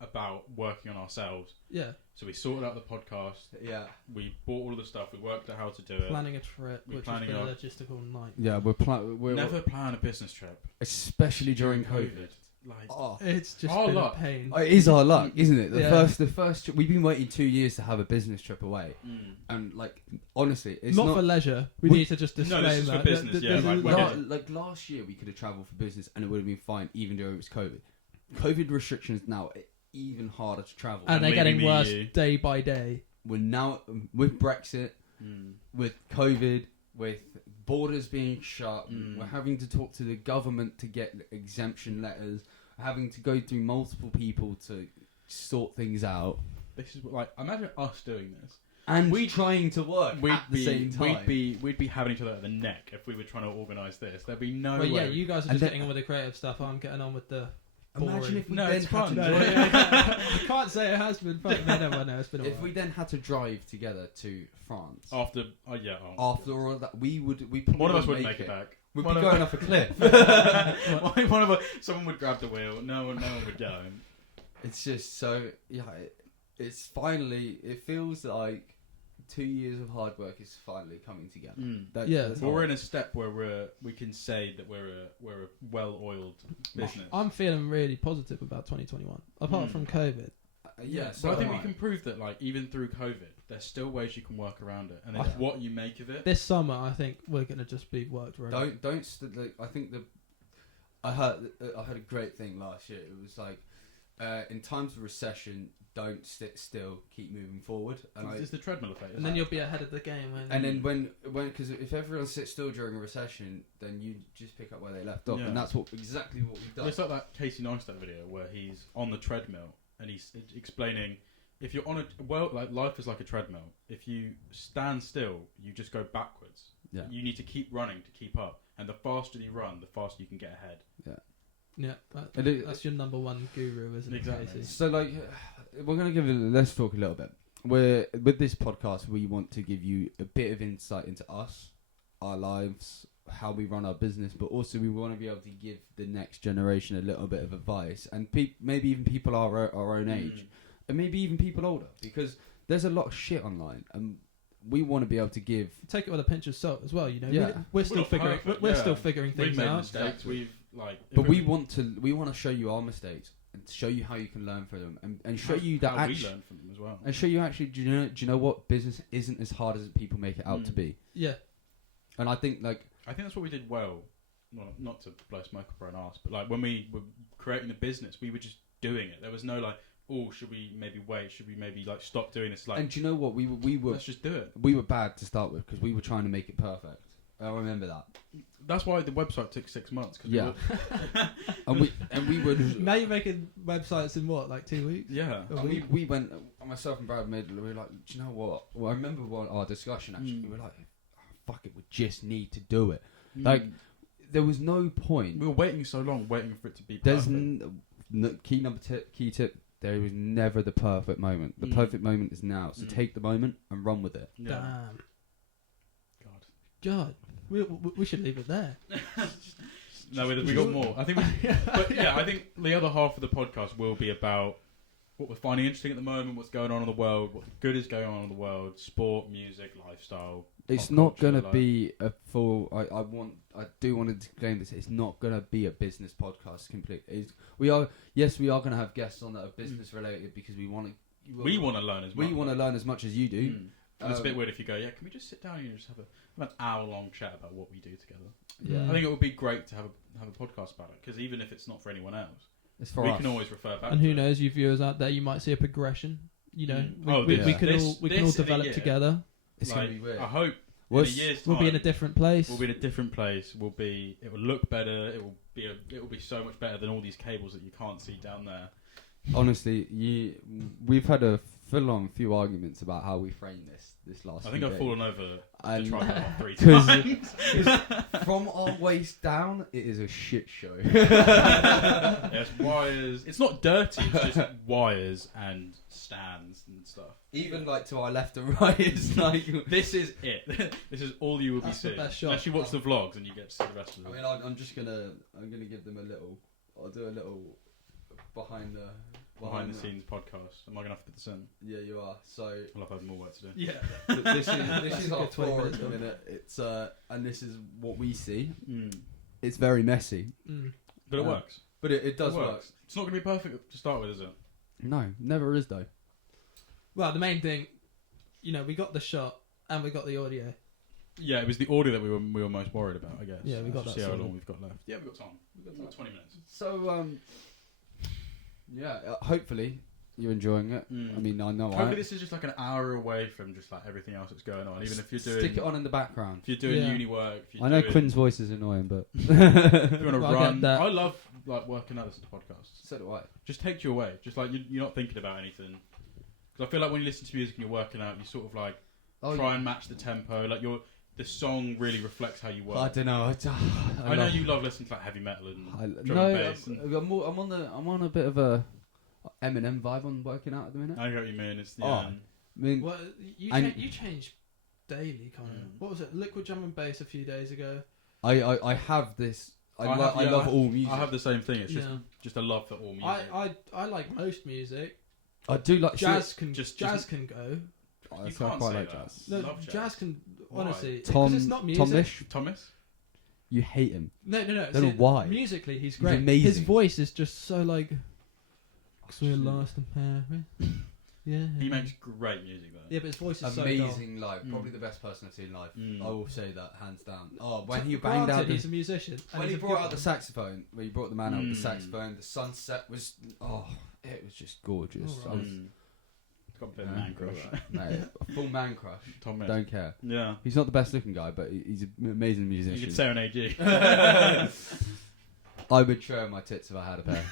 about working on ourselves. Yeah. So we sorted out the podcast. Yeah. We bought all of the stuff. We worked out how to do it. Planning a trip, which has been a logistical nightmare. Yeah, we're never plan a business trip, especially during COVID. It's just been a pain. It is our luck, isn't it? The first we've been waiting 2 years to have a business trip away, and honestly, it's not for leisure. We need to just disclaim this is that. For business, like last year, we could have travelled for business, and it would have been fine, even though it was COVID. COVID restrictions now are even harder to travel, and they're getting worse day by day. We're now with Brexit, with COVID, with borders being shut. We're having to talk to the government to get exemption letters. We're having to go through multiple people to sort things out. This is imagine us doing this, and we trying to work at the same time. We'd be having each other at the neck if we were trying to organise this. There'd be no way. Yeah, you guys are just getting on with the creative stuff. I'm getting on with the. Imagine if we it's fun. I can't say it has been fun. No, it's been a while. If we then had to drive together to France after all of that, we one of us wouldn't make it back. We'd be going off a cliff. One of us, someone would grab the wheel. No one would go. It's just so it's finally. It feels like 2 years of hard work is finally coming together. We're in a step where we can say that we're a well-oiled business. I'm feeling really positive about 2021, apart from COVID. So I think we can prove that, even through COVID, there's still ways you can work around it, and it's what you make of it. This summer, I think we're gonna just be worked right. I think I heard a great thing last year. It was like in times of recession, don't sit still, keep moving forward. And it's the treadmill effect. And then you'll be ahead of the game. And then when because if everyone sits still during a recession, then you just pick up where they left off, and that's exactly what we've done. It's like that Casey Neistat video where he's on the treadmill and he's explaining if you're on like life is like a treadmill. If you stand still, you just go backwards. Yeah. You need to keep running to keep up, and the faster you run, the faster you can get ahead. Yeah. Yeah, that's your number one guru, isn't it? Exactly. So, like, we're going to let's talk a little bit. With this podcast, we want to give you a bit of insight into us, our lives, how we run our business, but also we want to be able to give the next generation a little bit of advice, and maybe even people our own age, and maybe even people older, because there's a lot of shit online, and we want to be able to give. Take it with a pinch of salt as well, you know. Yeah. We're still figuring. We're still figuring things made out. mistakes. But we want to show you our mistakes and show you how you can learn from them, and show you that how we learn from them as well, and show you actually. Do you know what business isn't as hard as people make it out to be? Yeah. And I think that's what we did well. Well, not to blow smoke up our own arse, but like when we were creating the business, we were just doing it. There was no like, oh, should we maybe wait? Should we maybe like stop doing this? Like, and do you know what we were? Let's just do it. We were bad to start with because we were trying to make it perfect. I remember that. That's why the website took 6 months. Cause and we would. Now you're making websites in what, like 2 weeks? Yeah. And we went. Myself and Brad we were like, do you know what? Well, I remember our discussion actually. We were like, oh, fuck it, we just need to do it. Like, there was no point. We were waiting so long, waiting for it to be There's perfect. key tip. There was never the perfect moment. The perfect moment is now. So take the moment and run with it. Yeah. Damn. God. We should leave it there. No, we got more. I think, I think the other half of the podcast will be about what we're finding interesting at the moment, what's going on in the world, what good is going on in the world, sport, music, lifestyle. It's not going to be a full. I do want to disclaim this. It's not going to be a business podcast completely. We are going to have guests on that are business related because we want to. We want to learn as much. We want to learn as much as you do. And it's a bit weird if you go, can we just sit down and just have an hour-long chat about what we do together? Yeah, I think it would be great to have a podcast about it, because even if it's not for anyone else, it's for we us. can always refer back. And to who it. knows, you viewers out there, you might see a progression. You know, we can all develop together. It's going to be weird. I hope in a year's time we'll be in a different place. We'll be in a different place. It will look better. It will be so much better than all these cables that you can't see down there. Honestly, we've had a full-on few arguments about how we frame this last. I think I've fallen over and the tripod 3 times. From our waist down, it is a shit show. Yes, wires. It's not dirty. It's just wires and stands and stuff. Even like to our left and right, it's like this is it. This is all you will be seeing. Unless you watch the vlogs and you get to see the rest of it. I mean, I'm gonna give them a little. I'll do a little behind the scenes podcast. Am I gonna have to put this in? Yeah, you are. So I'll have more work to do. Yeah. this is our floor at the minute. It's and this is what we see. It's very messy, but it works. But it does work. It's not gonna be perfect to start with, is it? No, never is though. Well, the main thing, we got the shot and we got the audio. Yeah, it was the audio that we were most worried about, I guess. Yeah, we got that. See how long we've got left. Yeah, we've got time. We've got 20 minutes. So hopefully you're enjoying it. I mean, I know. Hopefully this is just like an hour away from just like everything else that's going on. Even if you're doing, stick it on in the background. If you're doing uni work. I know Quinn's voice is annoying, but if you want to run, I love like working out listening to podcasts. So do I. Just takes you away. Just like you're not thinking about anything. Because I feel like when you listen to music and you're working out, you sort of like try and match the tempo. Like the song really reflects how you work. I don't know. I know you love listening to like heavy metal and drum and bass. I'm on a bit of a Eminem vibe on working out at the minute. I know what you mean. It's I mean, well, you change daily, kind of. What was it? Liquid drum and bass a few days ago. I have this. I love all music. I have the same thing. It's just a love for all music. I like most music. I do like jazz. Can go. I quite like jazz. No, jazz can. Honestly, it's not music. Thomas? You hate him. No. Don't know why. Musically, he's great. He's amazing. His voice is just so like. Cause we're lost in Paris. Yeah. He makes great music though. Yeah, but his voice is amazing live. Probably the best person I've seen live. I will say that hands down. Oh, when he banged out, he's a musician. When he brought out the saxophone, when he brought the man out with the saxophone, the sunset was It was just gorgeous. Oh, I was, got a bit of man crush. Mate, a full man crush. Tom Mix. Don't care. Yeah. He's not the best looking guy, but he's an amazing musician. You could serenade you. I would show him my tits if I had a pair.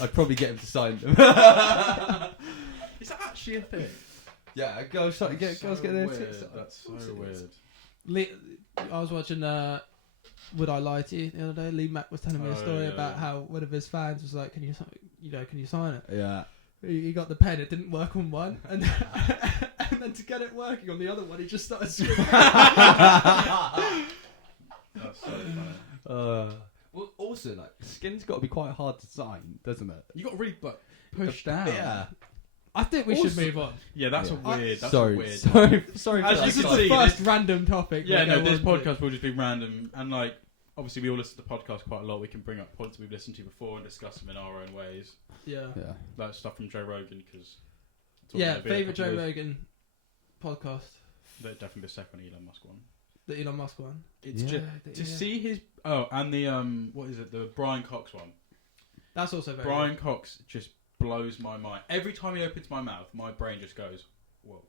I'd probably get him to sign them. Is that actually a thing? Yeah, girls get their tits. That's so weird. I was watching Would I Lie to You the other day. Lee Mack was telling me a story about how one of his fans was like, can you sign it? Yeah. He got the pen, it didn't work on one, and then to get it working on the other one, he just started screaming. That's so funny. Well, also, like, skin's got to be quite hard to sign, doesn't it? You got to really push down. Yeah. I think we should move on. Yeah, that's Yeah. a weird. That's sorry, a weird. sorry. As This you is can the see, first random topic. Yeah, we no, go this on to. podcast will just be random, and like, obviously, we all listen to podcasts quite a lot. We can bring up points we've listened to before and discuss them in our own ways, Yeah. like stuff from Joe Rogan, because Favourite Joe Rogan podcast. That'd definitely be the second Elon Musk one. The Elon Musk one. It's just to see his and the what is it, the Brian Cox one. That's also very Brian good. Cox just blows my mind. Every time he opens my mouth, my brain just goes, whoa.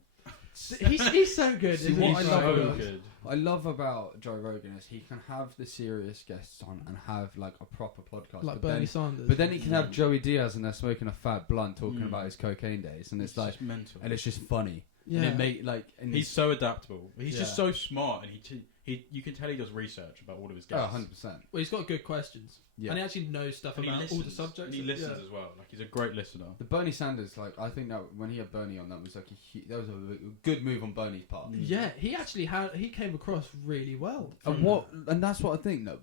He's so good. See, Isn't he? what I love so about- good. I love about Joe Rogan is he can have the serious guests on and have like a proper podcast. Like but Bernie then, Sanders. but then he can have Joey Diaz and they're smoking a fat blunt talking Mm. about his cocaine days, and it's like, just mental. and it's just funny. Yeah. And it make like, and He's so adaptable. He's Yeah. just so smart, and he you can tell he does research about all of his oh, guests. 100%. Well, he's got good questions. Yeah. And he actually knows stuff And he about all the listens, subjects. and he listens as well. Like, he's a great listener. The Bernie Sanders, like, I think that when he had Bernie on, that was like that was a good move on Bernie's part. Yeah, he actually he came across really well. And that's what I think. Though,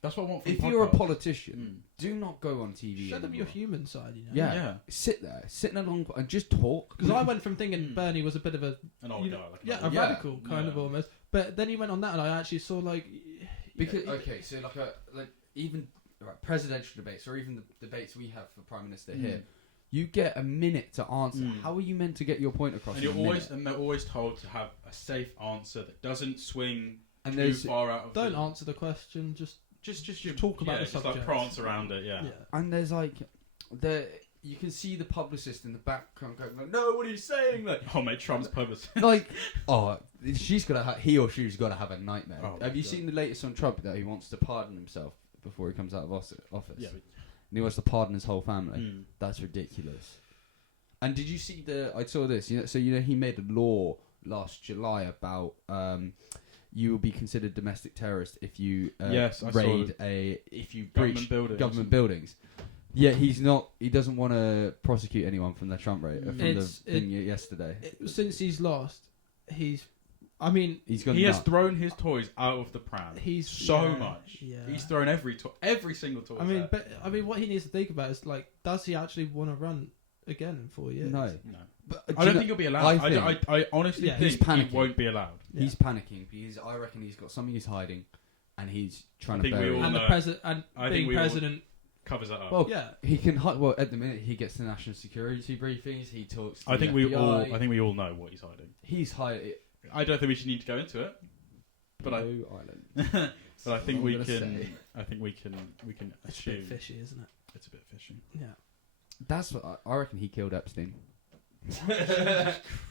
That's what I want from if you're a podcasts. politician, do not go on TV. Show them your anymore. human side, you know. Yeah. Sit there, sit in a long and just talk. Because I went from thinking Bernie was a bit of a An old you guy. know, Like a Yeah. radical kind of almost, but then he went on that, and I actually saw like Because so like even presidential debates or even the debates we have for Prime Minister here, you get a minute to answer. How are you meant to get your point across? And they're always told to have a safe answer that doesn't swing and too far out of. don't answer the question, just you talk about the just subject. like prance around it. Yeah. And there's like you can see the publicist in the background going like, no, what are you saying? Like, Oh mate, Trump's publicist. like, she's gonna he or she's got to have a nightmare. Oh, have you God. seen the latest on Trump that he wants to pardon himself before he comes out of office? Yeah. And he wants to pardon his whole family. Mm. That's ridiculous. And did you see I saw this. He made a law last July about you will be considered domestic terrorist if you Yes, I saw raid if you breach government buildings. Yeah, he doesn't want to prosecute anyone from the Trump raid from the thing yesterday. Since he's lost, he's gone. He has thrown his toys out of the pram. He's so much. Yeah. He's thrown every single toy. I mean, what he needs to think about is like, does he actually want to run again in 4 years? No. But I don't think he'll be allowed. I honestly think he's panicking. he won't be allowed. Yeah. He's panicking because I reckon he's got something he's hiding, and he's trying I to think we bury all it. And the know. president and I think being we all- president. Covers that up. Well, Yeah. he can hide. Well, at the minute he gets the national security briefings. He talks. To I think the we all. FBI. I think we all know what he's hiding. He's hiding. I don't think we should need to go into it. But Island. but I think I'm we gonna can. say. I think we can It's a assume bit fishy, isn't it? it's a bit fishy. Yeah. That's what I reckon. He killed Epstein.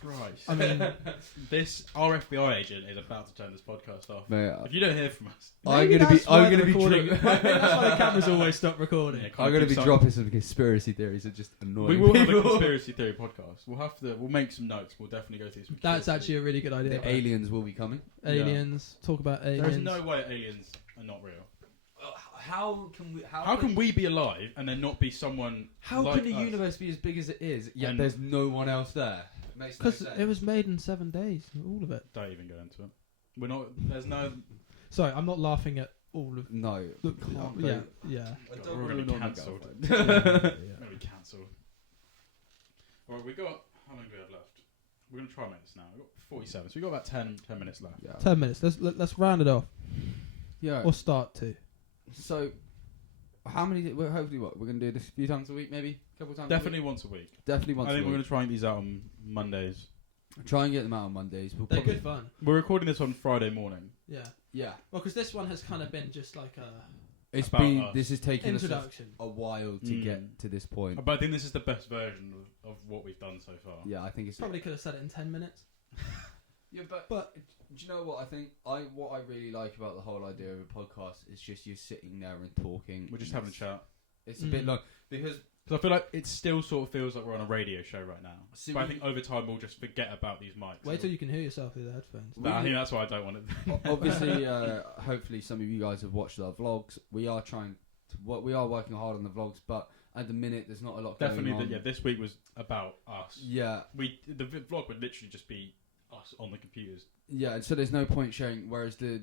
Christ. I mean, Our FBI agent is about to turn this podcast off. Mate, If you don't hear from us, I'm gonna be recording. That's why the cameras always stop recording. yeah, I'm gonna be some- dropping some conspiracy theories that just annoy We will have a people. conspiracy theory podcast. We'll make some notes. We'll definitely go through some. That's conspiracy. actually a really good idea. The aliens will be coming. Aliens. Talk about aliens. There's no way aliens are not real. How can we? How can we be alive and there not be someone? How like can the us? universe be as big as it is? Yet And- there's no one else there. It makes no Because sense. it was made in 7 days. All of it. Don't even go into it. We're not. There's no. Sorry, I'm not laughing at all of. No. The, Can't yeah. go- Yeah. God, we're gonna be cancelled. yeah. We're gonna be cancelled. Alright, we got. How long do we have left? We're gonna try and make this now. We've got 47, so we've got about 10 minutes left. Yeah. 10 minutes. Let's round it off. Yeah. Or start to. So, how many? Well, hopefully, what we're gonna do this a few times a week, maybe a couple times. Definitely once a week. Definitely once. I think a we're week. gonna try these out on Mondays. Try and get them out on Mondays. We'll They're probably- good fun. We're recording this on Friday morning. Yeah. Yeah. Well, because this one has kind of been just like a This has taken us a while to get to this point. But I think this is the best version of what we've done so far. Yeah, I think it's probably could have said it in 10 minutes. Yeah, but do you know what I think? What I really like about the whole idea of a podcast is just you sitting there and talking. We're just having a chat. It's a bit long because I feel like it still sort of feels like we're on a radio show right now. But I think over time we'll just forget about these mics. Wait till you can hear yourself through the headphones. But I think that's why I don't want it. Obviously, hopefully some of you guys have watched our vlogs. We are working hard on the vlogs, but at the minute there's not a lot going on. This week was about us. Yeah. The vlog would literally just be us on the computers. Yeah, and so there's no point sharing. Whereas the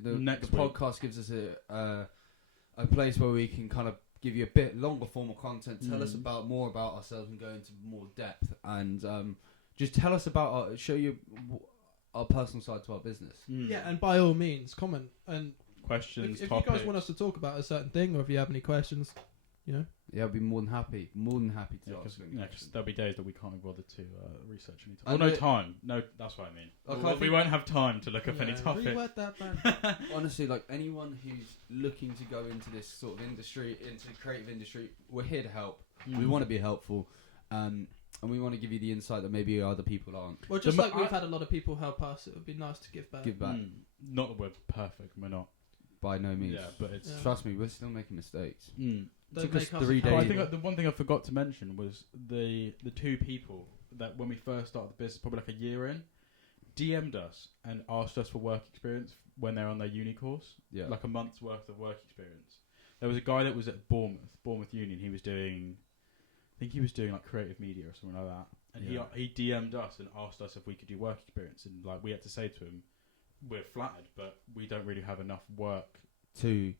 podcast gives us a place where we can kind of give you a bit longer form of content, tell us more about ourselves and go into more depth, and just tell us about show you our personal side to our business. Yeah, and by all means, comment and questions. If you guys want us to talk about a certain thing, or if you have any questions, yeah, I'll be more than happy to ask them. Because there'll be days that we can't be bothered to research any time. Well, no time. No, that's what I mean. We won't have time to look up any topics. Reword that, man. Honestly, like anyone who's looking to go into this sort of industry, into the creative industry, we're here to help. We want to be helpful, and we want to give you the insight that maybe other people aren't. Well, just like we've had a lot of people help us, it would be nice to give back. Not that we're perfect. We're not. By no means. Yeah, but it's trust me, we're still making mistakes. Took us 3 days. I think the one thing I forgot to mention was the two people that when we first started the business, probably like a year in, DM'd us and asked us for work experience when they're on their uni course. Yeah. Like a month's worth of work experience. There was a guy that was at Bournemouth Uni, and he was doing like creative media or something like that. And he DM'd us and asked us if we could do work experience, and like we had to say to him, we're flattered, but we don't really have enough work to.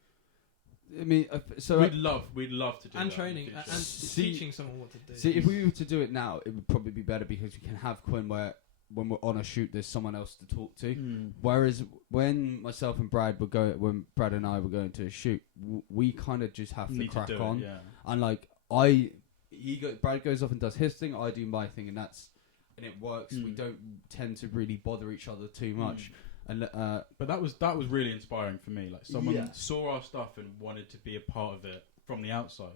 I mean, so we'd love to do and that training and teaching someone what to do. See, if we were to do it now, it would probably be better because we can have Quinn when we're on a shoot, there's someone else to talk to. Whereas when myself and Brad when Brad and I were going to a shoot, we kind of just have to crack on. And like Brad goes off and does his thing, I do my thing, and it works. We don't tend to really bother each other too much. And but that was really inspiring for me. Like someone saw our stuff and wanted to be a part of it from the outside.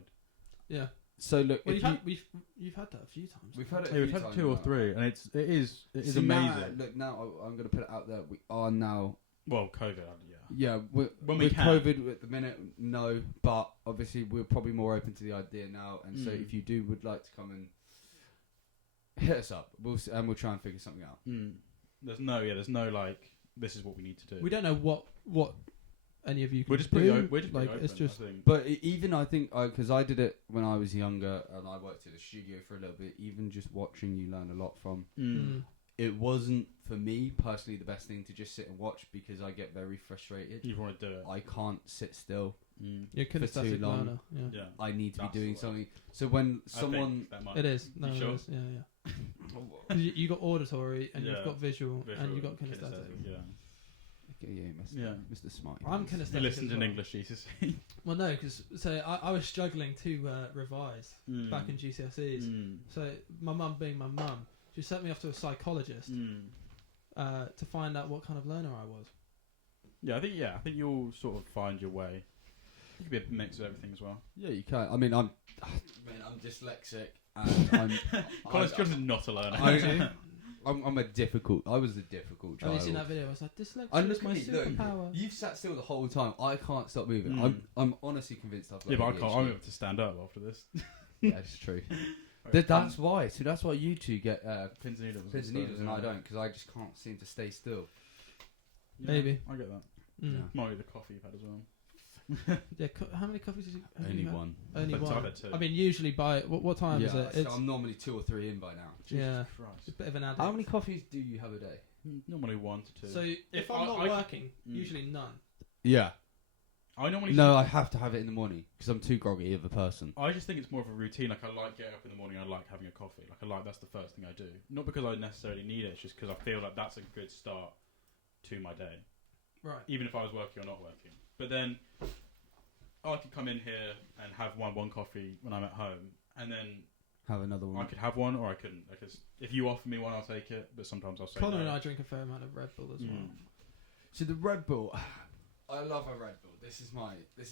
Yeah. So look, you've had that a few times. We've had it. We've had 2 or 3, and it is amazing. Now I'm going to put it out there. We are now. Well, COVID. Yeah. When we can. COVID at the minute, no. But obviously, we're probably more open to the idea now. And so, if you would like to come and hit us up, we'll try and figure something out. There's no like. This is what we need to do. We don't know what any of you can We're just do. We're just like open, it's just. But even I think because I did it when I was younger and I worked at a studio for a little bit. Even just watching, you learn a lot from. It wasn't for me personally the best thing to just sit and watch because I get very frustrated. You want to do it. I can't sit still. You're a kinesthetic learner. Yeah. I need to be doing something. So when someone, it is. No, sure? It is. Yeah. You got auditory and you've got visual and you got kinesthetic. Mr. Smart. I'm kinesthetic. You listened in English, Jesus. Well, no, because I was struggling to revise back in GCSEs. So my mum, being my mum, she sent me off to a psychologist to find out what kind of learner I was. Yeah, I think you'll sort of find your way. You could be a mix of everything as well. Yeah, you can. I mean, I'm dyslexic, and Colin's just not a learner. I was a difficult child. Have you seen that video? I was like, dyslexia is my superpower. You've sat still the whole time. I can't stop moving. I'm honestly convinced I've got but I can't. I'm able to stand up after this. Yeah, it's true. That's why. So that's why you two get pins and needles, and I don't, because I just can't seem to stay still. Yeah, maybe I get that. Might be the coffee you've had as well. Yeah, how many coffees have you Only had? one. Only one. I've had 2. I mean, usually by what time is it? I'm normally 2 or 3 in by now. Jesus Christ. It's a bit of an addict. How many coffees do you have a day? Normally 1 to 2. So if I'm not working, usually none. Yeah. I have to have it in the morning because I'm too groggy of a person. I just think it's more of a routine. Like I like getting up in the morning. I like having a coffee. That's the first thing I do. Not because I necessarily need it. It's just because I feel like that's a good start to my day. Right. Even if I was working or not working. But then I could come in here and have one coffee when I'm at home, and then have another one. I could have one, or I couldn't. Because if you offer me one, I'll take it. But sometimes I'll say Connor no. and I drink a fair amount of Red Bull as well. So the Red Bull, I love a Red Bull. This is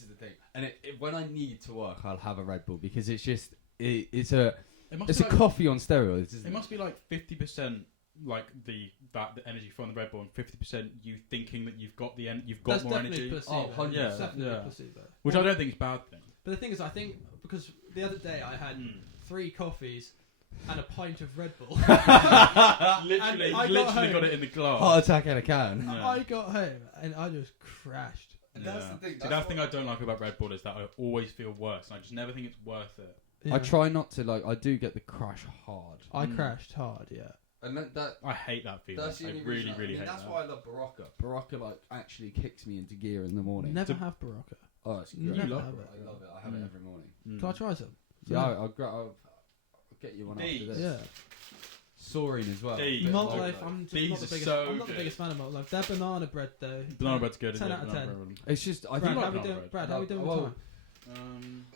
the thing. And when I need to work, I'll have a Red Bull because it's just it's a coffee on steroids. Isn't it must be like 50% like the energy from the Red Bull and 50% you thinking that you've got That's more energy. Placebo. Oh, 100%. Yeah, definitely placebo. Which I don't think is a bad thing. But the thing is, I think because the other day I had 3 coffees and a pint of Red Bull. literally got it in the glass. Heart attack in a can. Yeah. I got home and I just crashed. And that's the thing. That's the thing I don't like about Red Bull is that I always feel worse, and I just never think it's worth it. Yeah. I try not to I do get the crash hard. I crashed hard, yeah. And that I hate that feeling. that's the I only really, reason really hate that's that. why I love Barocca. Barocca actually kicks me into gear in the morning. Never have Barocca. Oh, it's You great. love I love it. I have it every morning. Can I try some? Yeah, I'll get you one after this. Yeah. Soaring as well. Malt Life, I'm just These not the are biggest. so I'm not the good. biggest fan of Malt Life. Their banana bread though. Banana bread's good. 10 isn't out it? of 10. Banana bread. It's just I Brad, think how we banana doing? bread. Brad, how we doing with Well, time?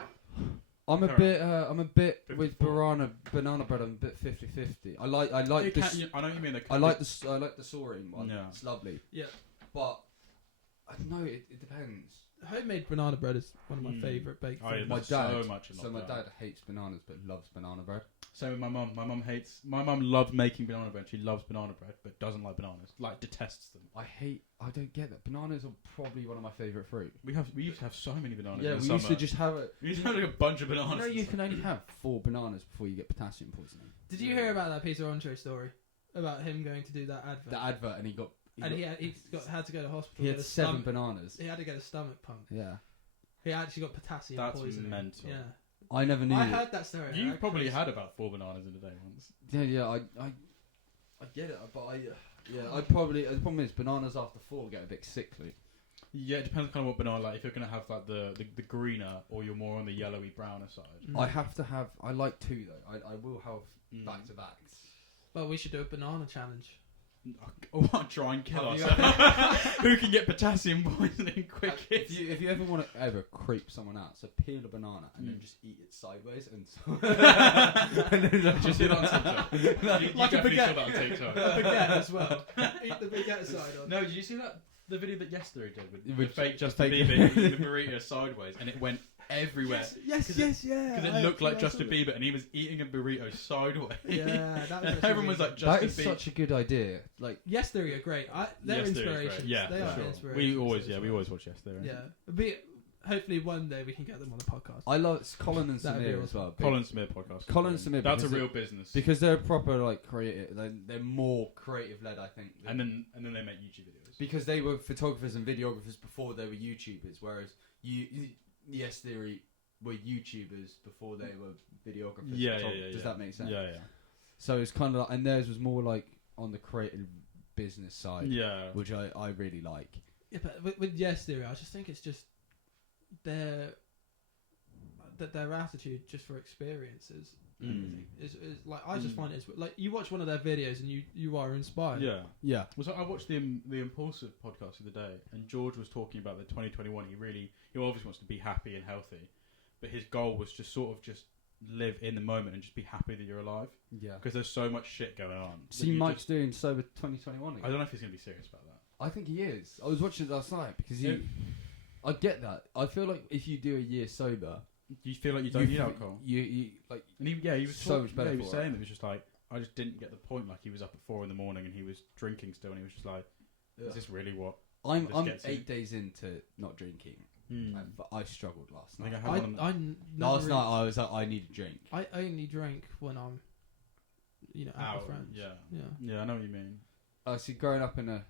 I'm a bit with 54. banana bread. I'm a bit 50-50. I like this. I know what you mean. I like the soaring one. Yeah. It's lovely. Yeah. But I don't know. It depends. Homemade banana bread is one of my favourite baked I foods. My so dad. much So my dad hates bananas but loves banana bread. Same with my mum. My mum loves making banana bread. She loves banana bread, but doesn't like bananas. Like detests them. I don't get that. Bananas are probably one of my favourite fruit. We used to have so many bananas. Yeah, in the we summer. used to just have it. We used to have like a bunch of bananas. You know, you can only have 4 bananas before you get potassium poisoning. Did you hear about that Peter Andre story about him going to do that advert? The advert, and he had to go to hospital. He had 7 bananas. He had to get a stomach pump. Yeah. He actually got potassium That's poisoning. mental. Yeah. I never knew. I heard that story. You probably had about 4 bananas in a day once. Yeah. I get it, but I probably. The problem is bananas after 4 get a bit sickly. Yeah, it depends kind of what banana. Like if you're gonna have like the greener, or you're more on the yellowy browner side. I have to have. I like 2 though. I will have back to backs. Well, we should do a banana challenge. Oh, try and kill us. Who can get potassium poisoning quickest? If you ever want to ever creep someone out, so peel a banana and then just eat it sideways and just see that on TikTok. You Like a definitely baguette. saw that on TikTok. A baguette as well. Eat the baguette side on. No, did you see the video that Yesterday did with With fake Justin fake- Bieber eating the burrito sideways, and it went everywhere. Yes, Because it looked like Justin Bieber, and he was eating a burrito sideways. Yeah, that was and everyone was like, that Justin is Bieber. such a good idea. Like, Yesterday are great. They're Yesterday is great. inspirations. Yeah, they for are sure. inspirations. We always watch Yesterday. Yeah, hopefully one day we can get them on the podcast. I love Colin and That'd be Samir as awesome. well. Colin Smith podcast. Colin Smith, That's a because real business. because they're proper like creative. They're more creative led, I think. And then they make YouTube videos. Because they were photographers and videographers before they were YouTubers, whereas Yes Theory were YouTubers before they were videographers. Yeah. Does that make sense? Yeah. So it's kind of like, and theirs was more like on the creative business side, Yeah. which I really like. Yeah, but with Yes Theory, I just think it's just their attitude just for experiences. Is like I just find it's like you watch one of their videos and you are inspired. Yeah. I watched the Impulsive podcast the other day, and George was talking about the 2021. He obviously wants to be happy and healthy, but his goal was just sort of just live in the moment and just be happy that you're alive. Yeah. Because there's so much shit going on. See, Mike's doing sober 2021 again. I don't know if he's gonna be serious about that. I think he is. I was watching it last night because I get that. I feel like if you do a year sober, you feel like you don't need alcohol. You like. And he was so much better. Yeah, he was for saying it. that it was just like I just didn't get the point. Like he was up at 4 a.m. and he was drinking still, and he was just like, "Is this really what?" I'm gets 8 days into not drinking, but I struggled last night. Last night I was like, I need a drink. I only drink when I'm, out with friends. Yeah, I know what you mean. I see. Growing up in a,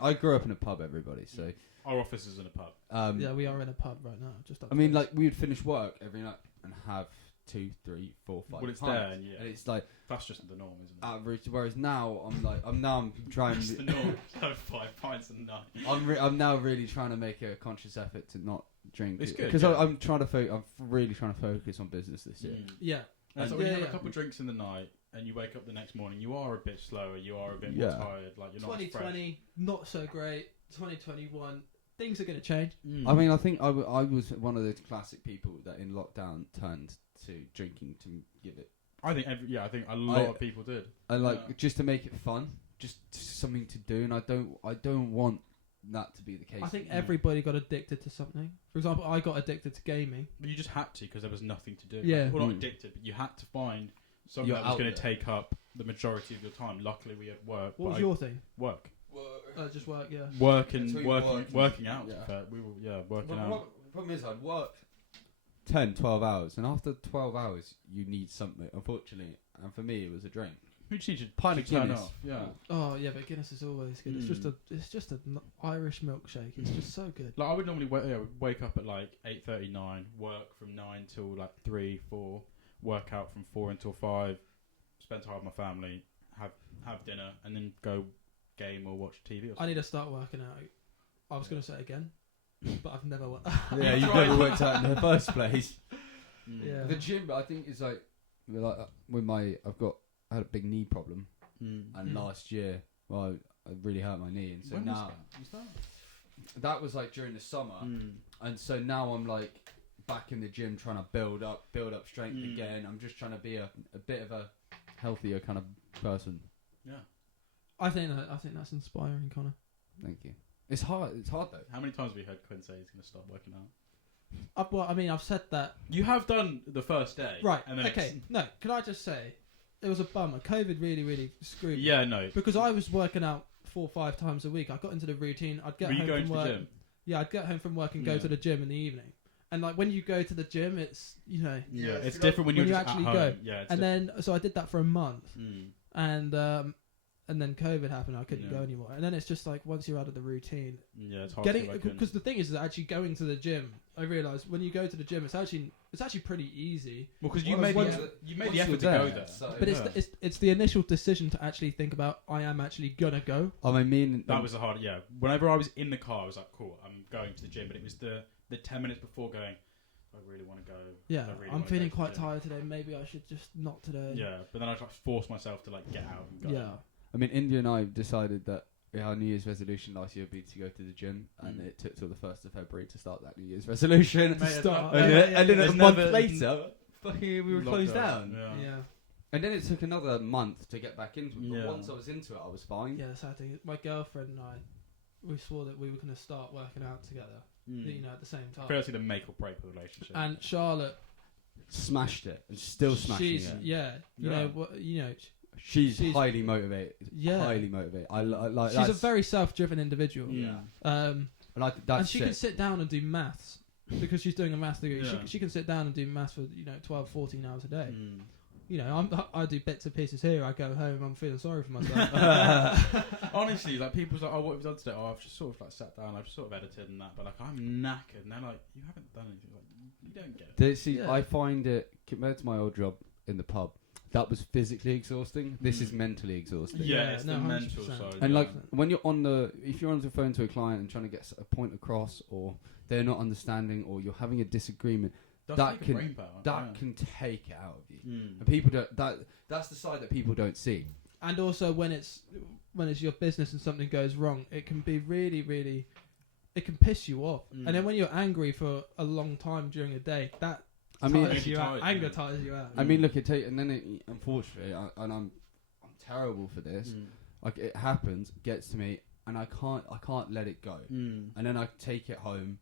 I grew up in a pub. Everybody, so our office is in a pub. Yeah, we are in a pub right now. Just up I mean, the like we would finish work every night and have 2, 3, 4, 5. Well, it's pints, there, and it's like that's just the norm, isn't it? average. Whereas now I'm trying. It's the norm. Have 5 pints a night. I'm now really trying to make a conscious effort to not drink. It's good because yeah. I'm trying to I'm really trying to focus on business this year. Yeah. And so when you have a couple of drinks in the night and you wake up the next morning, you are a bit slower. You are a bit more tired. Like you're not 2020, not so great. 2021, things are going to change. I mean, I think I was one of those classic people that in lockdown turned to drinking to give it. I think a lot of people did. And just to make it fun, just something to do. And I don't want that to be the case. I think everybody got addicted to something. For example, I got addicted to gaming. But you just had to because there was nothing to do. Yeah. Well, not addicted, but you had to find something that was going to take up the majority of your time. Luckily, we had work. What was your thing? Work. Just work, yeah. Working out. Yeah. We were working Well, out. the problem is I'd work 10, 12 hours, and after 12 hours, you need something, unfortunately. And for me, it was a drink. We just need to Pint of turn Guinness. off. Yeah. Oh yeah, but Guinness is always good. It's just an Irish milkshake. It's just so good. Like I would normally wake up at like 8:39, work from 9 till like 3, 4, work out from 4 until 5, spend time with my family, have dinner, and then go game or watch TV or something. I need to start working out. I was going to say it again, but I've never worked. Yeah, you've never worked out in the first place. Yeah. The gym, I think, is like with I had a big knee problem, and last year, I really hurt my knee, and so when now was that? that was like during the summer, and so now I'm like back in the gym trying to build up strength again. I'm just trying to be a bit of a healthier kind of person. Yeah. I think that's inspiring, Connor. Thank you. It's hard though. How many times have we heard Quinn say he's going to stop working out? I've said that. You have done the first day, right? And then okay. No, can I just say, it was a bummer. COVID really, really screwed me. Yeah, no. Because I was working out 4 or 5 times a week. I got into the routine. I'd get Were you home going from to work. the gym? Yeah, I'd get home from work and go to the gym in the evening. And like when you go to the gym, it's Yeah, it's different when you actually at home. go. Yeah, it's and then so I did that for a month, and then COVID happened. I couldn't go anymore. And then it's just like once you're out of the routine, it's hard because the thing is that actually going to the gym. I realised when you go to the gym, it's actually pretty easy. Well, because you made the effort to go there. So but it's the initial decision to actually think about I am actually gonna go. I mean, that was the hard. Yeah, whenever I was in the car, I was like, cool, I'm going to the gym. But it was the 10 minutes before going, I really want to go. Yeah, really I'm feeling quite tired today. Maybe I should just not today. Yeah, but then I like force myself to like get out and go. Yeah. I mean, India and I decided that our New Year's resolution last year would be to go to the gym, and it took till the 1st of February to start that New Year's resolution. And then a month later, we were closed down. Yeah. And then it took another month to get back into it. But Yeah. once I was into it, I was fine. Yeah, the sad thing is, my girlfriend and I, we swore that we were going to start working out together, at the same time. I feel like the make or break the relationship. And Charlotte smashed it, and still smashing it. Yeah, She's highly motivated. Yeah, highly motivated. I like. She's a very self-driven individual. Yeah. And she can it. sit down and do maths because she's doing a maths degree. Yeah. She can sit down and do maths for 12, 14 hours a day. I do bits and pieces here. I go home. I'm feeling sorry for myself. Honestly, like people's like, oh, what have you done today? Oh, I've just sort of like sat down. I've just sort of edited and that, but like I'm knackered. And they're like, you haven't done anything. Like you don't get it. I find it compared to my old job in the pub. That was physically exhausting. This is mentally exhausting. Yeah, it's the mental 100%. side. And like when you're if you're on the phone to a client and trying to get a point across, or they're not understanding, or you're having a disagreement, that can take it out of you. And people don't. That's the side that people don't see. And also when it's your business and something goes wrong, it can be really, really, it can piss you off. And then when you're angry for a long time during a day, that anger tires you out. I mean, look, and then unfortunately, I'm terrible for this. Like it happens, gets to me, and I can't let it go. And then I take it home.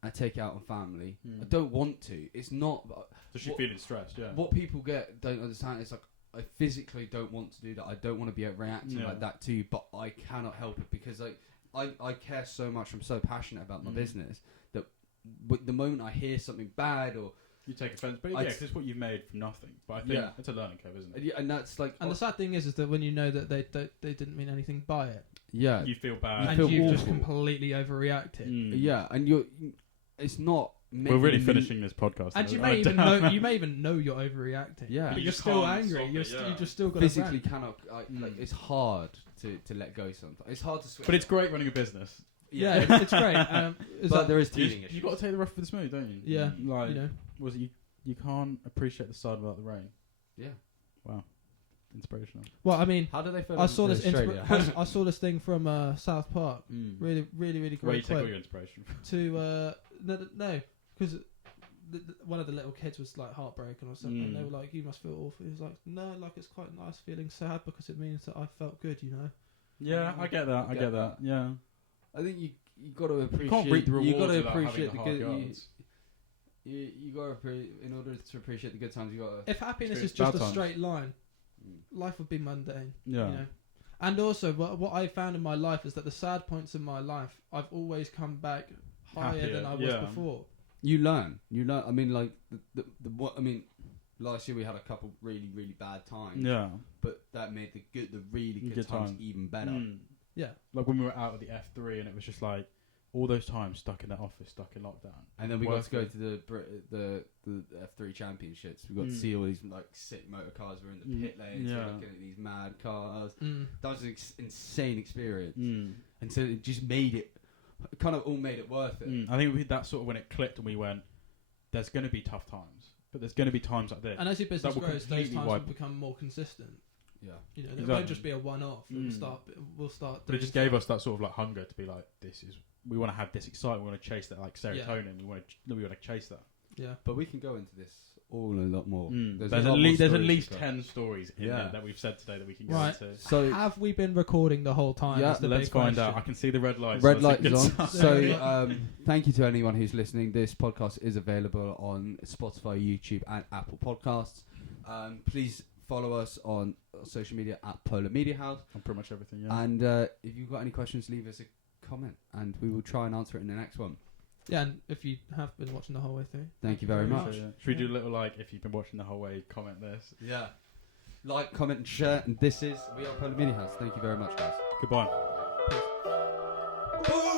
I take it out on family. I don't want to. It's not. So she's feeling stressed. Yeah. What people don't understand is like I physically don't want to do that. I don't want to be reacting like that to you, but I cannot help it because like I care so much. I'm so passionate about my business that the moment I hear something bad or you take offence, but because it's what you've made from nothing. But I think it's a learning curve, isn't it? Yeah, and that's like. And the sad thing is that when you know that they didn't mean anything by it. Yeah. You feel bad. And you've just completely overreacted. Yeah, and it's not. We're really finishing this podcast, and you may even know you're overreacting. Yeah, but you're still angry. You just still got physically cannot. Like it's hard to let go sometimes. It's hard to switch. But it's great running a business. Yeah, it's great. But there is teething issues. You got to take the rough with the smooth, don't you? Yeah, like was it you can't appreciate the side without the rain. Yeah. Wow. Inspirational. Well, I mean, how do they feel? I saw this. I saw this thing from South Park. Really, really, really great. Where you take all your inspiration from? No, because one of the little kids was like heartbroken or something. And they were like, "You must feel awful." He was like, "No, like it's quite nice feeling sad because it means that I felt good." Yeah, I get that. I get that. Yeah. I think you got to appreciate. You can't reap the rewards You got to without appreciate having the the good. hard yards. You got to in order to appreciate the good times. You got to. If happiness is Experience just bad a times. straight line, life would be mundane. Yeah. You know? And also, what I found in my life is that the sad points in my life, I've always come back higher Happier, than I was yeah. before. You learn. I mean, like the what I mean. Last year we had a couple really really bad times. Yeah. But that made the really good times even better. Yeah. Like when we were out of the F3 and it was just like all those times stuck in that office, stuck in lockdown. And then we got to go Worth to the F3 championships. We got to see all these like sick motor cars. We're in the pit lanes. We're looking at these mad cars. That was an insane experience. And so it just made it kind of all made it worth it. I think that's sort of when it clicked and we went, there's going to be tough times, but there's going to be times like this. And as your business will grows, those completely times will wipe- become more consistent. Yeah. You know, it Exactly. won't just be a one-off. We'll start. But it just gave us that sort of like hunger to be like, we want to have this excitement. We want to chase that like serotonin. We want to chase that. Yeah. But we can go into this all a lot more. There's a at lot more least stories to go. 10 stories in there that we've said today that we can go Right. into. So Have we been recording the whole time? Yeah, Is the Let's big find question. out. I can see the red lights. red so light that's a is good on. sign. So thank you to anyone who's listening. This podcast is available on Spotify, YouTube, and Apple Podcasts. Please follow us on social media at Polar Media House. On pretty much everything, yeah. And if you've got any questions, leave us a comment, and we will try and answer it in the next one. Yeah, and if you have been watching the whole way through, Thank you very much. So, yeah. Should we do a little like, if you've been watching the whole way, comment this? Yeah. Like, comment, and share. And we are Polar Media House. Thank you very much, guys. Goodbye. Boom!